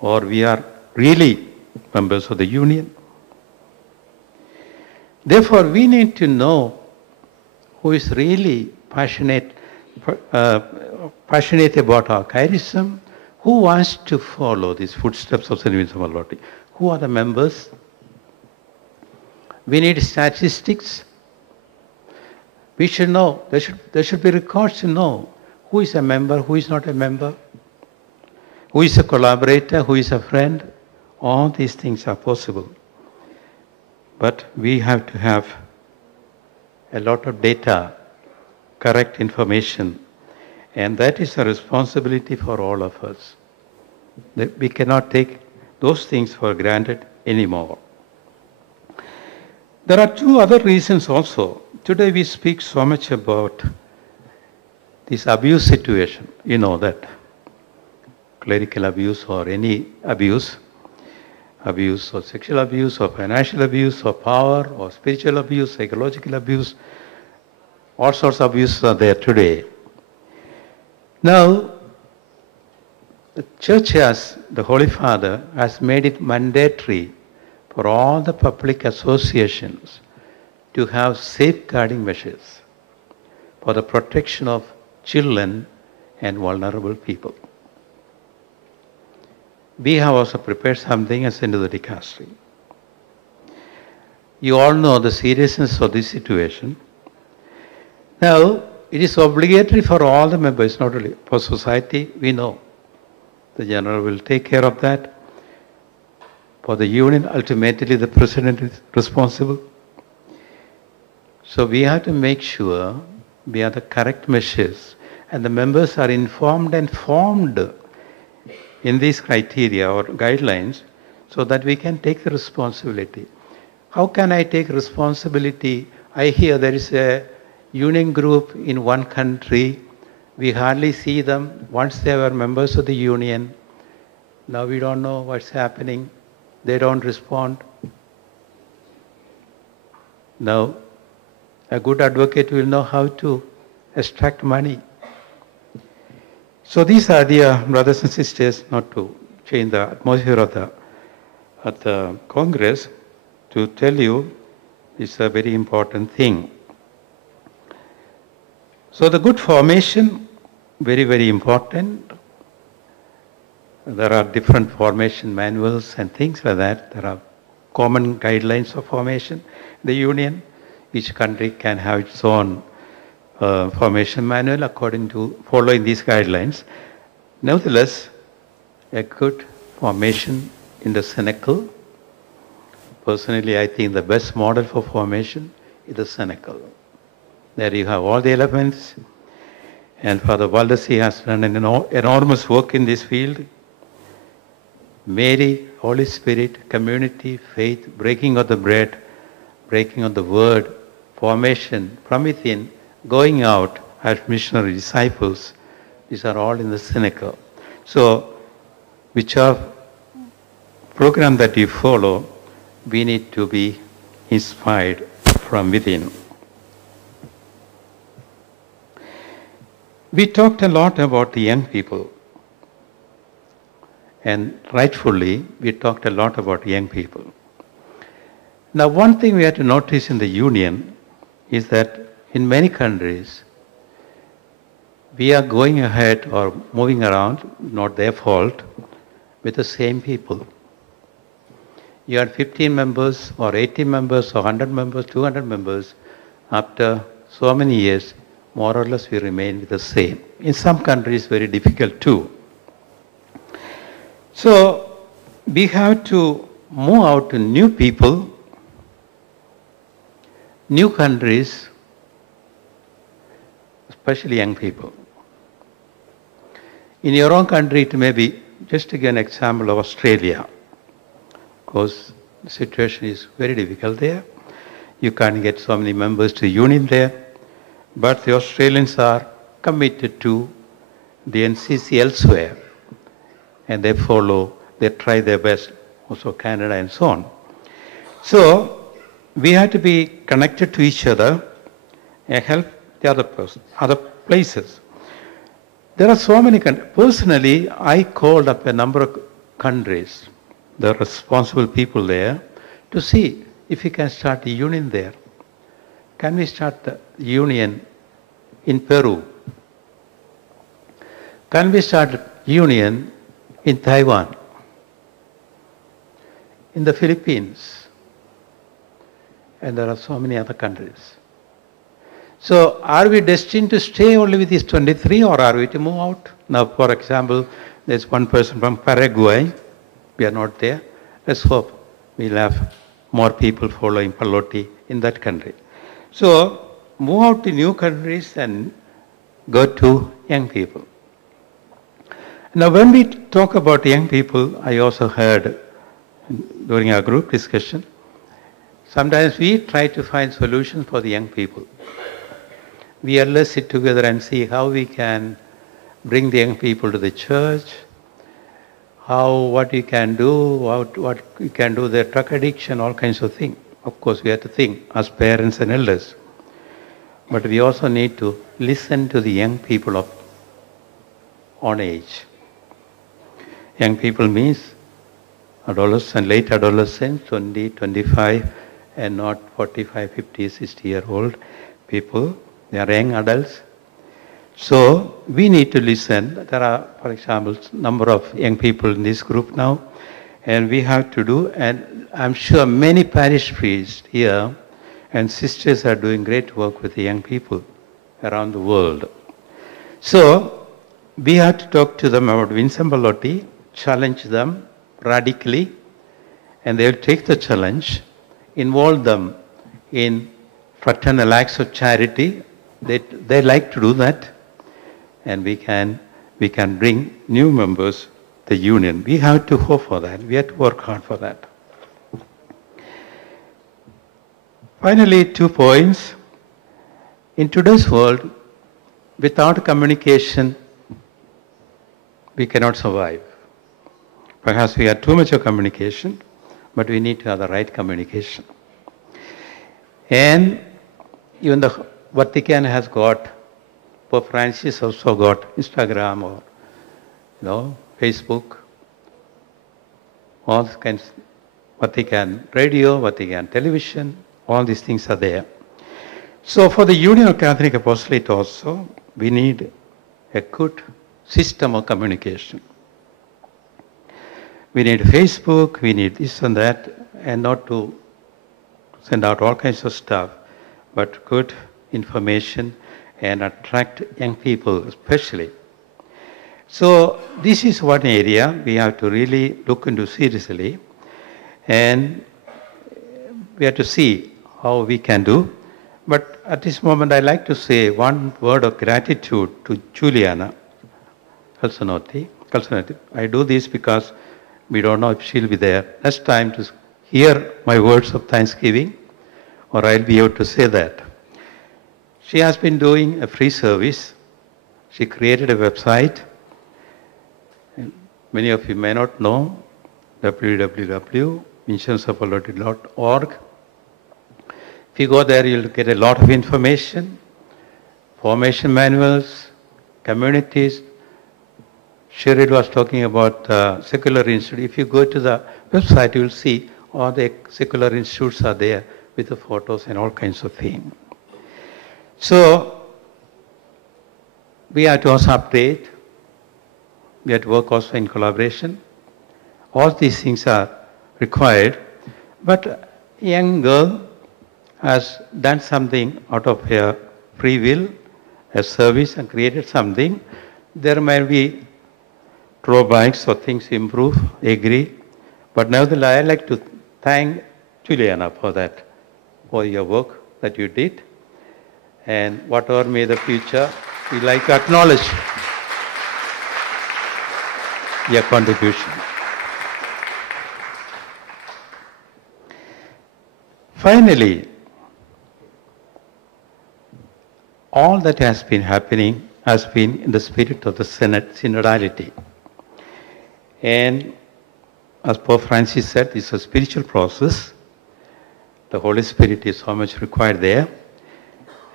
or we are really members of the union? Therefore, we need to know who is really passionate about our charism, who wants to follow these footsteps of St. Vincent Pallotti. Who are the members? We need statistics. We should know, there should be records to know who is a member, who is not a member, who is a collaborator, who is a friend. All these things are possible. But we have to have a lot of data, correct information, and that is a responsibility for all of us. That we cannot take those things for granted anymore. There are two other reasons also. Today we speak so much about this abuse situation. You know that clerical abuse or any abuse or sexual abuse or financial abuse or power or spiritual abuse, psychological abuse, all sorts of abuses are there today. Now, the church has, the Holy Father has made it mandatory for all the public associations to have safeguarding measures for the protection of children and vulnerable people. We have also prepared something as into the dicastery. You all know the seriousness of this situation. Now, it is obligatory for all the members, not only for society, we know. The general will take care of that. For the union, ultimately the president is responsible. So we have to make sure we have the correct measures. and the members are informed and formed in these criteria or guidelines so that we can take the responsibility. How can I take responsibility? I hear there is a union group in one country. We hardly see them. Once they were members of the union, now we don't know what's happening. They don't respond. Now, a good advocate will know how to extract money. So these are, dear brothers and sisters, not to change the atmosphere of the Congress, to tell you it's a very important thing. So the good formation, very, very important. There are different formation manuals and things like that. There are common guidelines of formation. The union, each country can have its own formation manual according to following these guidelines. Nevertheless, a good formation in the Cenacle. Personally, I think the best model for formation is the Cenacle. There you have all the elements, and Father Valdesi has done an enormous work in this field. Mary, Holy Spirit, community, faith, breaking of the bread, breaking of the word, formation from within, going out as missionary disciples. These are all in the Cenacle. So, whichever program that you follow, we need to be inspired from within. We talked a lot about the young people. And rightfully, we talked a lot about young people. Now, one thing we have to notice in the union is that in many countries, we are going ahead or moving around, not their fault, with the same people. You had 15 members or 80 members or 100 members, 200 members. After so many years, more or less we remain with the same. In some countries, very difficult too. So, we have to move out to new people, new countries, especially young people. In your own country, it may be, just to give an example of Australia. Of course, the situation is very difficult there. You can't get so many members to union there. But the Australians are committed to the NCC elsewhere. And they follow, they try their best, also Canada and so on. So, we have to be connected to each other and help the other person, other places. There are so many countries. Personally, I called up a number of countries, the responsible people there, to see if we can start a union there. Can we start the union in Peru? Can we start a union in Taiwan, in the Philippines, and there are so many other countries. So, are we destined to stay only with these 23 or are we to move out? Now, for example, there's one person from Paraguay, we are not there. Let's hope we'll have more people following Pallotti in that country. So, move out to new countries and go to young people. Now, when we talk about young people, I also heard during our group discussion, sometimes we try to find solutions for the young people. We always sit together and see how we can bring the young people to the church, what we can do, what we can do, their drug addiction, all kinds of things. Of course, we have to think as parents and elders. But we also need to listen to the young people of on age. Young people means adolescent, late adolescents, 20, 25, and not 45, 50, 60-year-old people. They are young adults. So we need to listen. There are, for example, number of young people in this group now, and we have to do, and I'm sure many parish priests here and sisters are doing great work with the young people around the world. So we have to talk to them about Vincent Pallotti, challenge them radically, and they'll take the challenge, involve them in fraternal acts of charity. They like to do that. and we can bring new members to the union. We have to hope for that. We have to work hard for that. Finally, 2 points. In today's world, without communication, we cannot survive. Perhaps we have too much of communication, but we need to have the right communication. And even the Vatican has got, Pope Francis also got Instagram or Facebook, all kinds, Vatican radio, Vatican television, all these things are there. So for the Union of Catholic Apostolate also, we need a good system of communication. We need Facebook, we need this and that, and not to send out all kinds of stuff, but good information and attract young people especially. So this is one area we have to really look into seriously, and we have to see how we can do. But at this moment I'd like to say one word of gratitude to Juliana Calzanotti. I do this because we don't know if she'll be there next time to hear my words of thanksgiving, or I'll be able to say that. She has been doing a free service. She created a website. Many of you may not know, www.missionsofpallotti.org. If you go there, you'll get a lot of information, formation manuals, communities. Cheryl was talking about secular institute. If you go to the website, you'll see all the secular institutes are there with the photos and all kinds of things. So we have to also update. We have to work also in collaboration. All these things are required. But a young girl has done something out of her free will, a service, and created something. There might be drawbacks or things improve, agree. But nevertheless, I'd like to thank Juliana for that, for your work that you did. And whatever may the future, we like to acknowledge your contribution. Finally, all that has been happening has been in the spirit of the synodality. And as Pope Francis said, it's a spiritual process. The Holy Spirit is so much required there.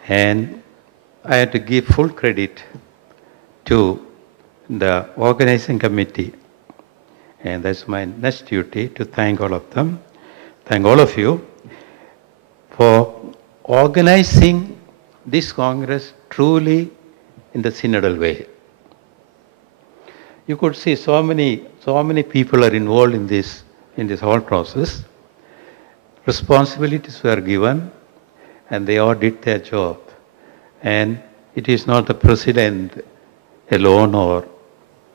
And I have to give full credit to the organizing committee. And that's my next duty, to thank all of them, thank all of you for organizing this Congress truly in the synodal way. You could see so many people are involved in this whole process. Responsibilities were given, and they all did their job. And it is not the president alone or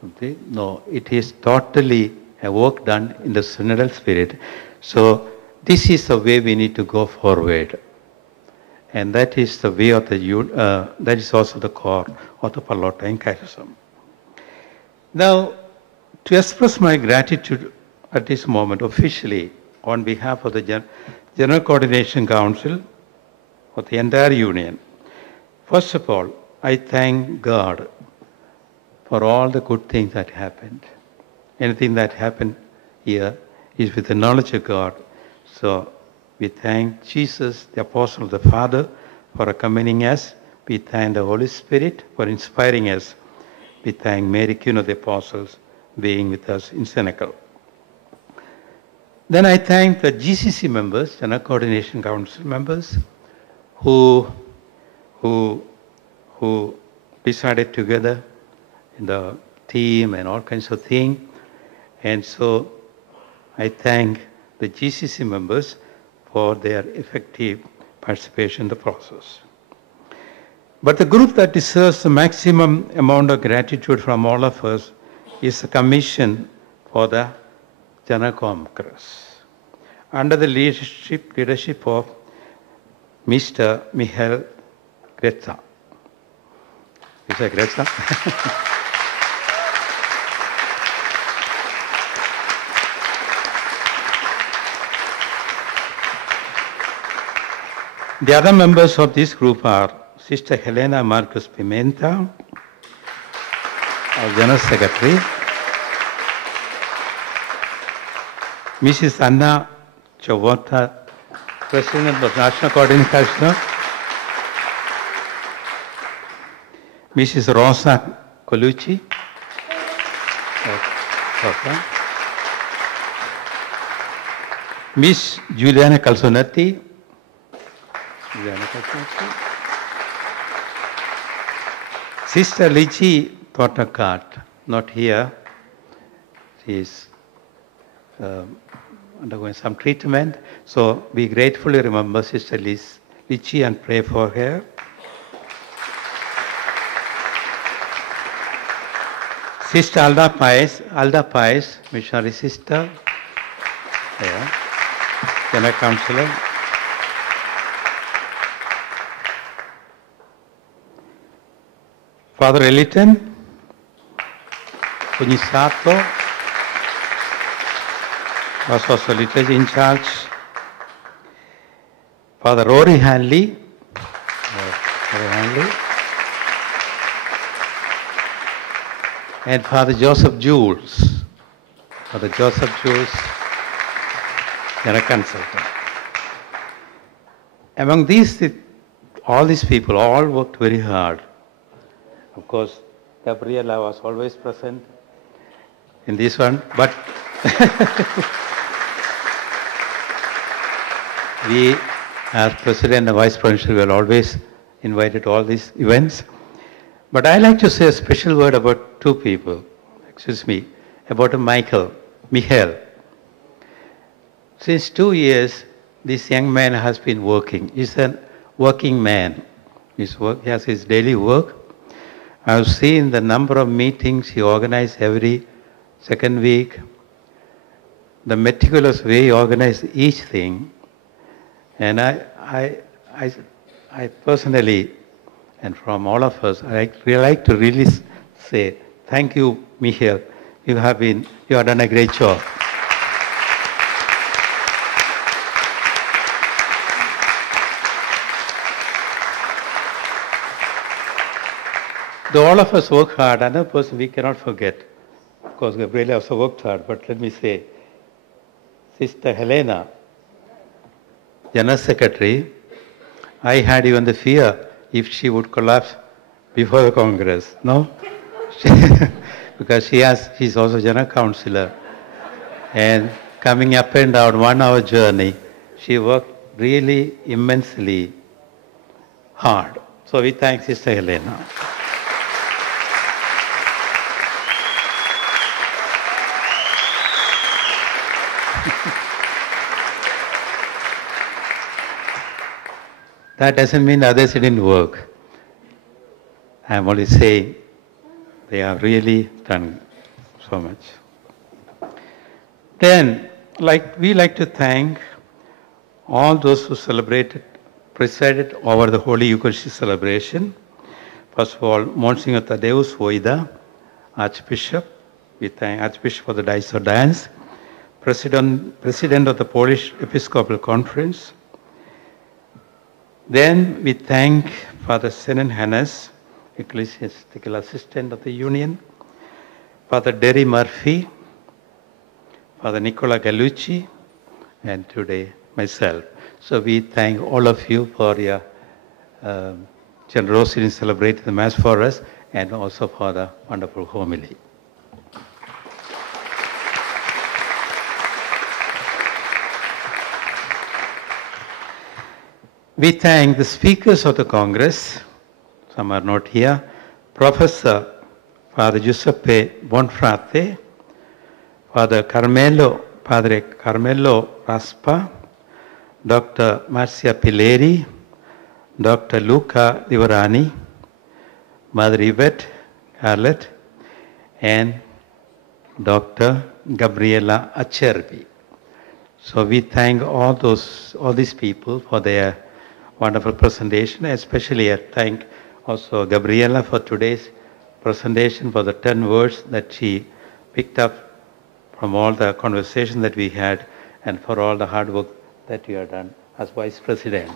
something. No, it is totally a work done in the synodal spirit. So this is the way we need to go forward. And that is the way of that is also the core of the Pallotti Catechism. Now, to express my gratitude at this moment officially on behalf of the General Coordination Council of the entire Union, first of all, I thank God for all the good things that happened. Anything that happened here is with the knowledge of God. So we thank Jesus, the Apostle of the Father, for accompanying us. We thank the Holy Spirit for inspiring us. We thank Mary, Queen of the Apostles, being with us in Senegal. Then I thank the GCC members, General Coordination Council members, who decided together in the team and all kinds of things. And so I thank the GCC members for their effective participation in the process. But the group that deserves the maximum amount of gratitude from all of us is the Commission for the General Congress, under the leadership of Mr. Michael Greta. It's a great song. The other members of this group are Sister Helena Marcos Pimenta, our General Secretary, Mrs. Anna Chavota, President of National Coordination, Mrs. Rosa Colucci, Miss Giuliana Calzonetti, Sister Lichi Totakat, not here. She is undergoing some treatment. So we gratefully remember Sister Lichi and pray for her. Sister Alda Paez, missionary sister, General Counselor. Father Eliton, Punisato, was also liturgy in charge. Father Rory Hanley, and Father Joseph Jules, General Consultant. Among these, all these people all worked very hard. Of course, Gabriela was always present in this one, but we, as President and Vice President, were always invited to all these events. But I like to say a special word about two people, about Michael. Since 2 years, this young man has been working. He's a working man. He has his daily work. I've seen the number of meetings he organized every second week, the meticulous way he organized each thing. And I personally, and from all of us, I like to really say, thank you, Michael. You have done a great job. Though all of us work hard, another person we cannot forget. Of course, Gabriela also worked hard, but let me say, Sister Helena, General Secretary, I had even the fear if she would collapse before the Congress, no? Because she's also General Counsellor. And coming up and down 1 hour journey, she worked really immensely hard. So we thank Sister Helena. That doesn't mean others didn't work. I'm only saying they have really done so much. Then, we like to thank all those who presided over the Holy Eucharistic celebration. First of all, Monsignor Tadeusz Wojda, Archbishop. We thank Archbishop for the Diocese of Dance, President of the Polish Episcopal Conference. Then we thank Father Senan Hannes, Ecclesiastical Assistant of the Union, Father Derry Murphy, Father Nicola Gallucci, and today myself. So we thank all of you for your generosity in celebrating the Mass for us and also for the wonderful homily. We thank the speakers of the Congress, some are not here, Professor Father Giuseppe Bonfrate, Padre Carmelo Raspa, Dr. Marcia Pilleri, Dr. Luca Livorani, Mother Yvette Carlet, and Dr. Gabriela Acerbi. So we thank all these people for their wonderful presentation. Especially I thank Also, Gabriella for today's presentation for the 10 words that she picked up from all the conversation that we had and for all the hard work that you have done as Vice President.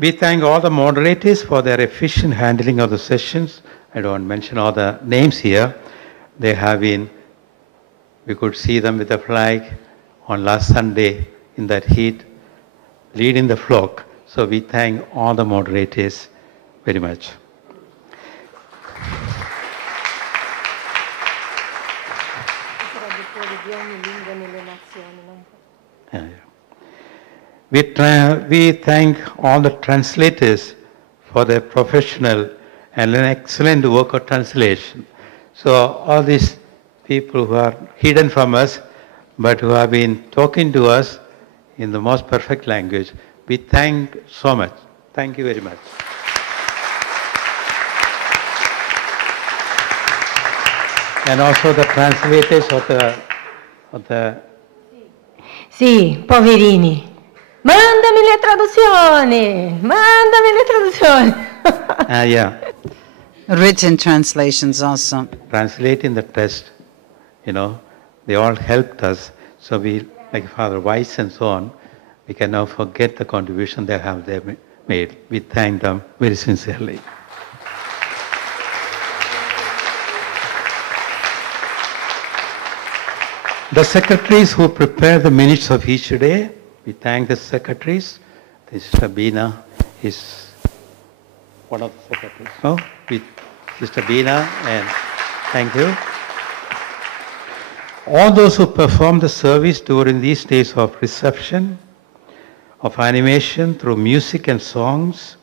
We thank all the moderators for their efficient handling of the sessions. I don't mention all the names here. They have been, we could see them with the flag on last Sunday in that heat, leading the flock. So we thank all the moderators very much. Yeah. We thank all the translators for their professional and an excellent work of translation. So all these people who are hidden from us, but who have been talking to us in the most perfect language, we thank so much. Thank you very much. And also the translators of the Sì, poverini. Mandami le traduzioni! Mandami le traduzioni! yeah. Written translations also. Translating the text, they all helped us. So we, like Father Weiss and so on, we can now forget the contribution they have made. We thank them very sincerely. The secretaries who prepare the minutes of each day, we thank the secretaries. Sister Bina is one of the secretaries. No? Sister Bina, and thank you. All those who perform the service during these days of reception, of animation through music and songs,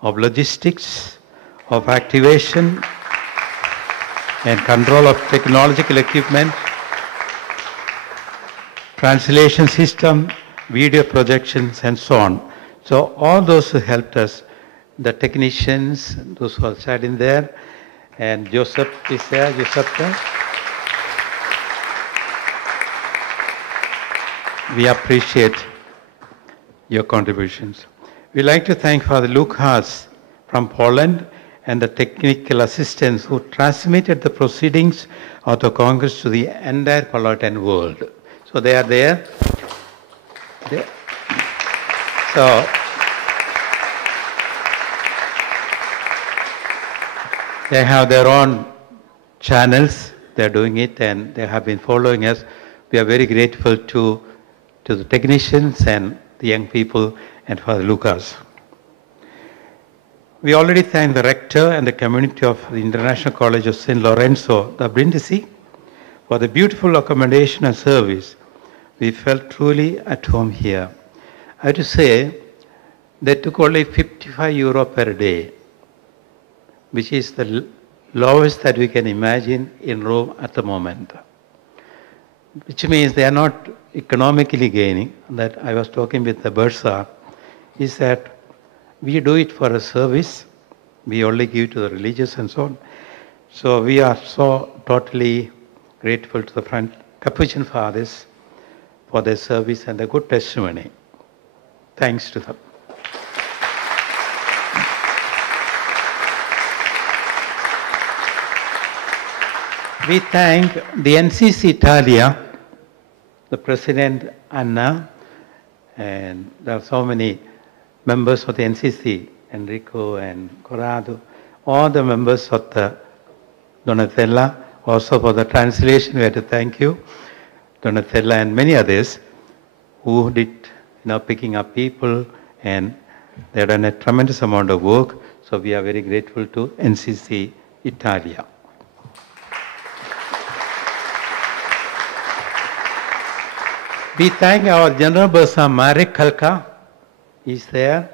of logistics, of activation and control of technological equipment, translation system, video projections, and so on. So all those who helped us, the technicians, those who are sitting there, and Joseph is there, we appreciate your contributions. We'd like to thank Father Lukas from Poland and the technical assistants who transmitted the proceedings of the Congress to the entire Pallotti world. So they are there. So they have their own channels. They're doing it and they have been following us. We are very grateful to the technicians and the young people and Father Lucas. We already thank the rector and the community of the International College of St. Lorenzo, the Brindisi, for the beautiful accommodation and service. We felt truly at home here. I have to say, they took only €55 per day, which is the lowest that we can imagine in Rome at the moment. Which means they are not economically gaining. That I was talking with the Bursa, is that we do it for a service. We only give to the religious and so on. So we are so totally grateful to the Capuchin Fathers for their service and their good testimony. Thanks to them. We thank the NCC Italia, the President Anna, and there are so many members of the NCC, Enrico and Corrado, all the members of the Donatella, also for the translation, we have to thank you, Donatella and many others who did, picking up people, and they have done a tremendous amount of work. So we are very grateful to NCC Italia. We thank our General Bursa Marek Kalka. He's there.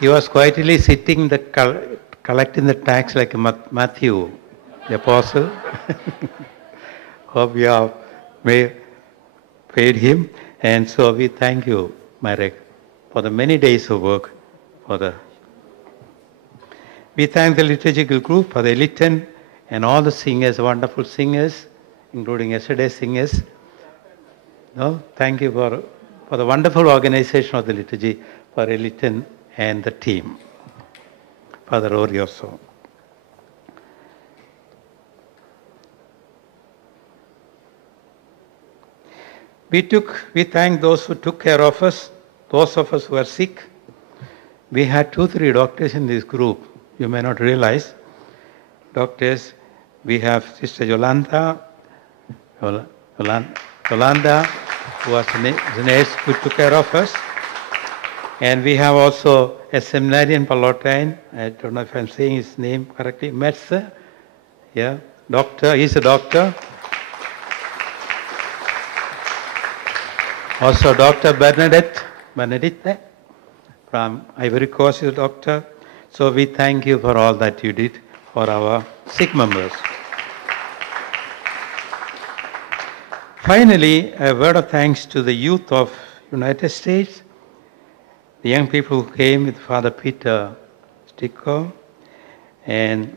He was quietly sitting, collecting the tax like Matthew, the apostle. Hope you have paid him. And so we thank you, Marek, for the many days of work. We thank the liturgical group for the and all the singers, wonderful singers, including yesterday's singers. No, thank you for the wonderful organization of the liturgy, for Eliton and the team. Father Rory also. We thank those who took care of us, those of us who are sick. We had 2-3 doctors in this group. You may not realize. Doctors, we have Sister Yolanda, who was the nurse who took care of us. And we have also a seminarian Pallotti. I don't know if I'm saying his name correctly. Metzer, yeah, doctor. He's a doctor. Also, Dr. Bernadette from Ivory Coast is a doctor. So we thank you for all that you did for our sick members. Finally, a word of thanks to the youth of United States, the young people who came with Father Peter Sticko and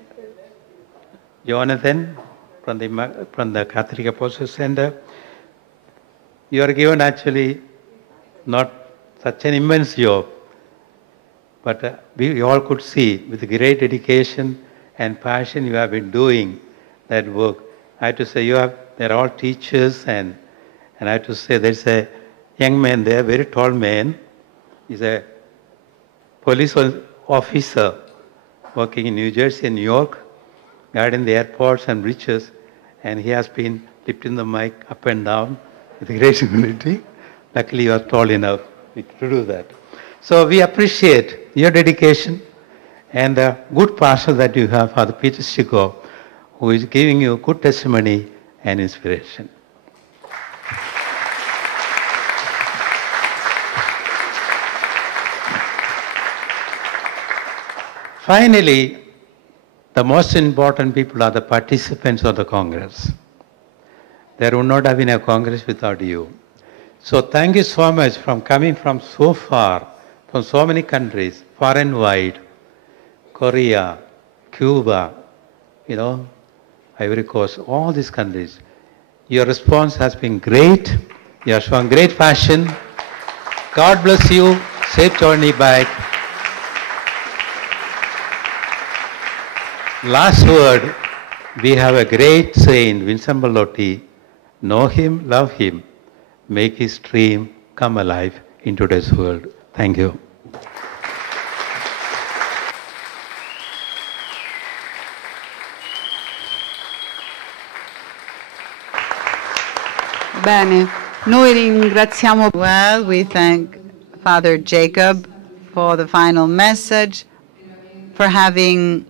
Jonathan from the Catholic Apostle Center. You are given actually not such an immense job, but we all could see with great dedication and passion you have been doing that work. I have to say they're all teachers, and I have to say there's a young man there, very tall man. He's a police officer working in New Jersey and New York, guarding the airports and bridges, and he has been lifting the mic up and down with great humility. Luckily, you are tall enough to do that. So we appreciate your dedication and the good pastor that you have, Father Peter Sticko, who is giving you good testimony and inspiration. Finally, the most important people are the participants of the Congress. There would not have been a Congress without you. So thank you so much for coming from so far, from so many countries, far and wide, Korea, Cuba, Ivory Coast, all these countries. Your response has been great. You have shown great passion. God bless you. Safe journey back. Last word, we have a great saint, Vincent Pallotti. Know him, love him, make his dream come alive in today's world. Thank you. Bene, noi ringraziamo. Well, we thank Father Jacob for the final message, for having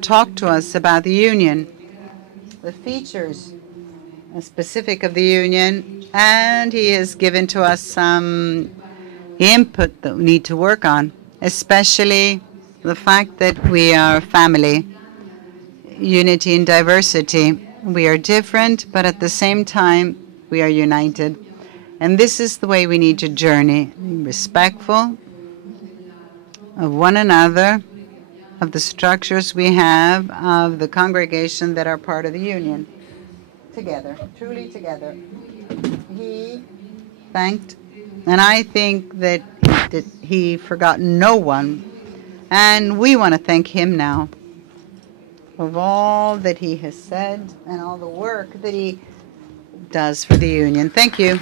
talked to us about the Union, the features specific of the Union, and he has given to us some input that we need to work on, especially the fact that we are family, unity in diversity. We are different, but at the same time, we are united. And this is the way we need to journey, be respectful of one another, of the structures we have, of the congregation that are part of the Union. Together, truly together. He thanked, and I think that he forgot no one, and we want to thank him now of all that he has said and all the work that he does for the Union. Thank you.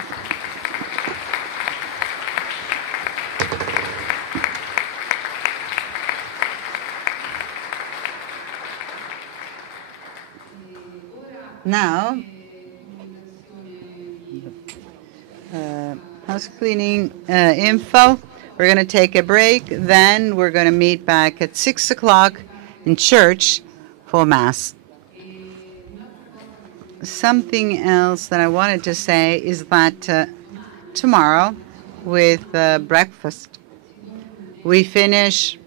Now, house cleaning info. We're going to take a break. Then we're going to meet back at 6 o'clock in church for Mass. Something else that I wanted to say is that tomorrow with breakfast, we finish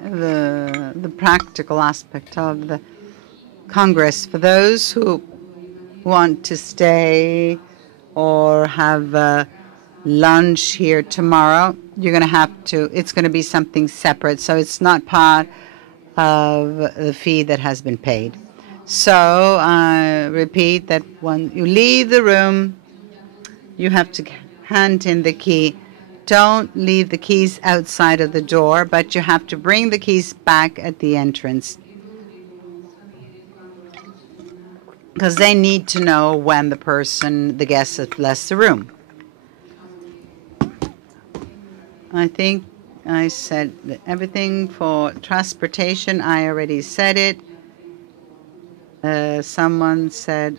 the practical aspect of the Congress. For those who want to stay or have lunch here tomorrow, you're going to have to, it's going to be something separate. So it's not part of the fee that has been paid. So I repeat that when you leave the room, you have to hand in the key. Don't leave the keys outside of the door, but you have to bring the keys back at the entrance, because they need to know when the guest has left the room. I think I said everything for transportation. I already said it. Someone said,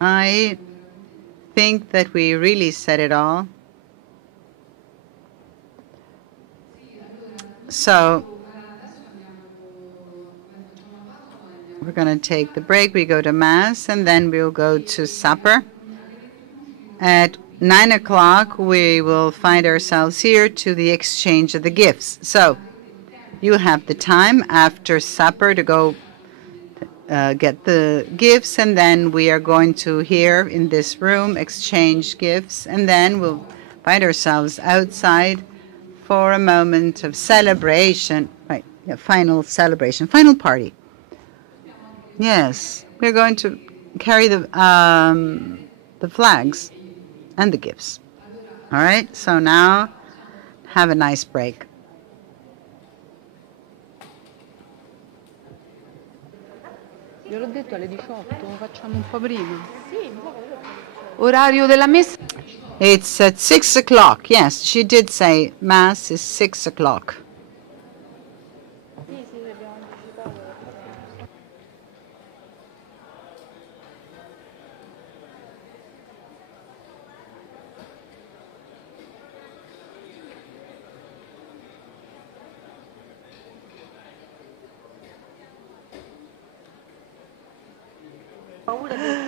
I think that we really said it all. So we're going to take the break. We go to Mass, and then we'll go to supper. At 9 o'clock, we will find ourselves here to the exchange of the gifts. So you have the time after supper to go get the gifts, and then we are going to here in this room exchange gifts, and then we'll find ourselves outside for a moment of celebration, right? Yeah, final celebration, final party. Yes, we're going to carry the flags and the gifts. All right, so now have a nice break. Io l'ho detto alle 18, facciamo un po' prima. Orario della messa? It's at 6 o'clock. Yes, she did say Mass is 6 o'clock. Paura che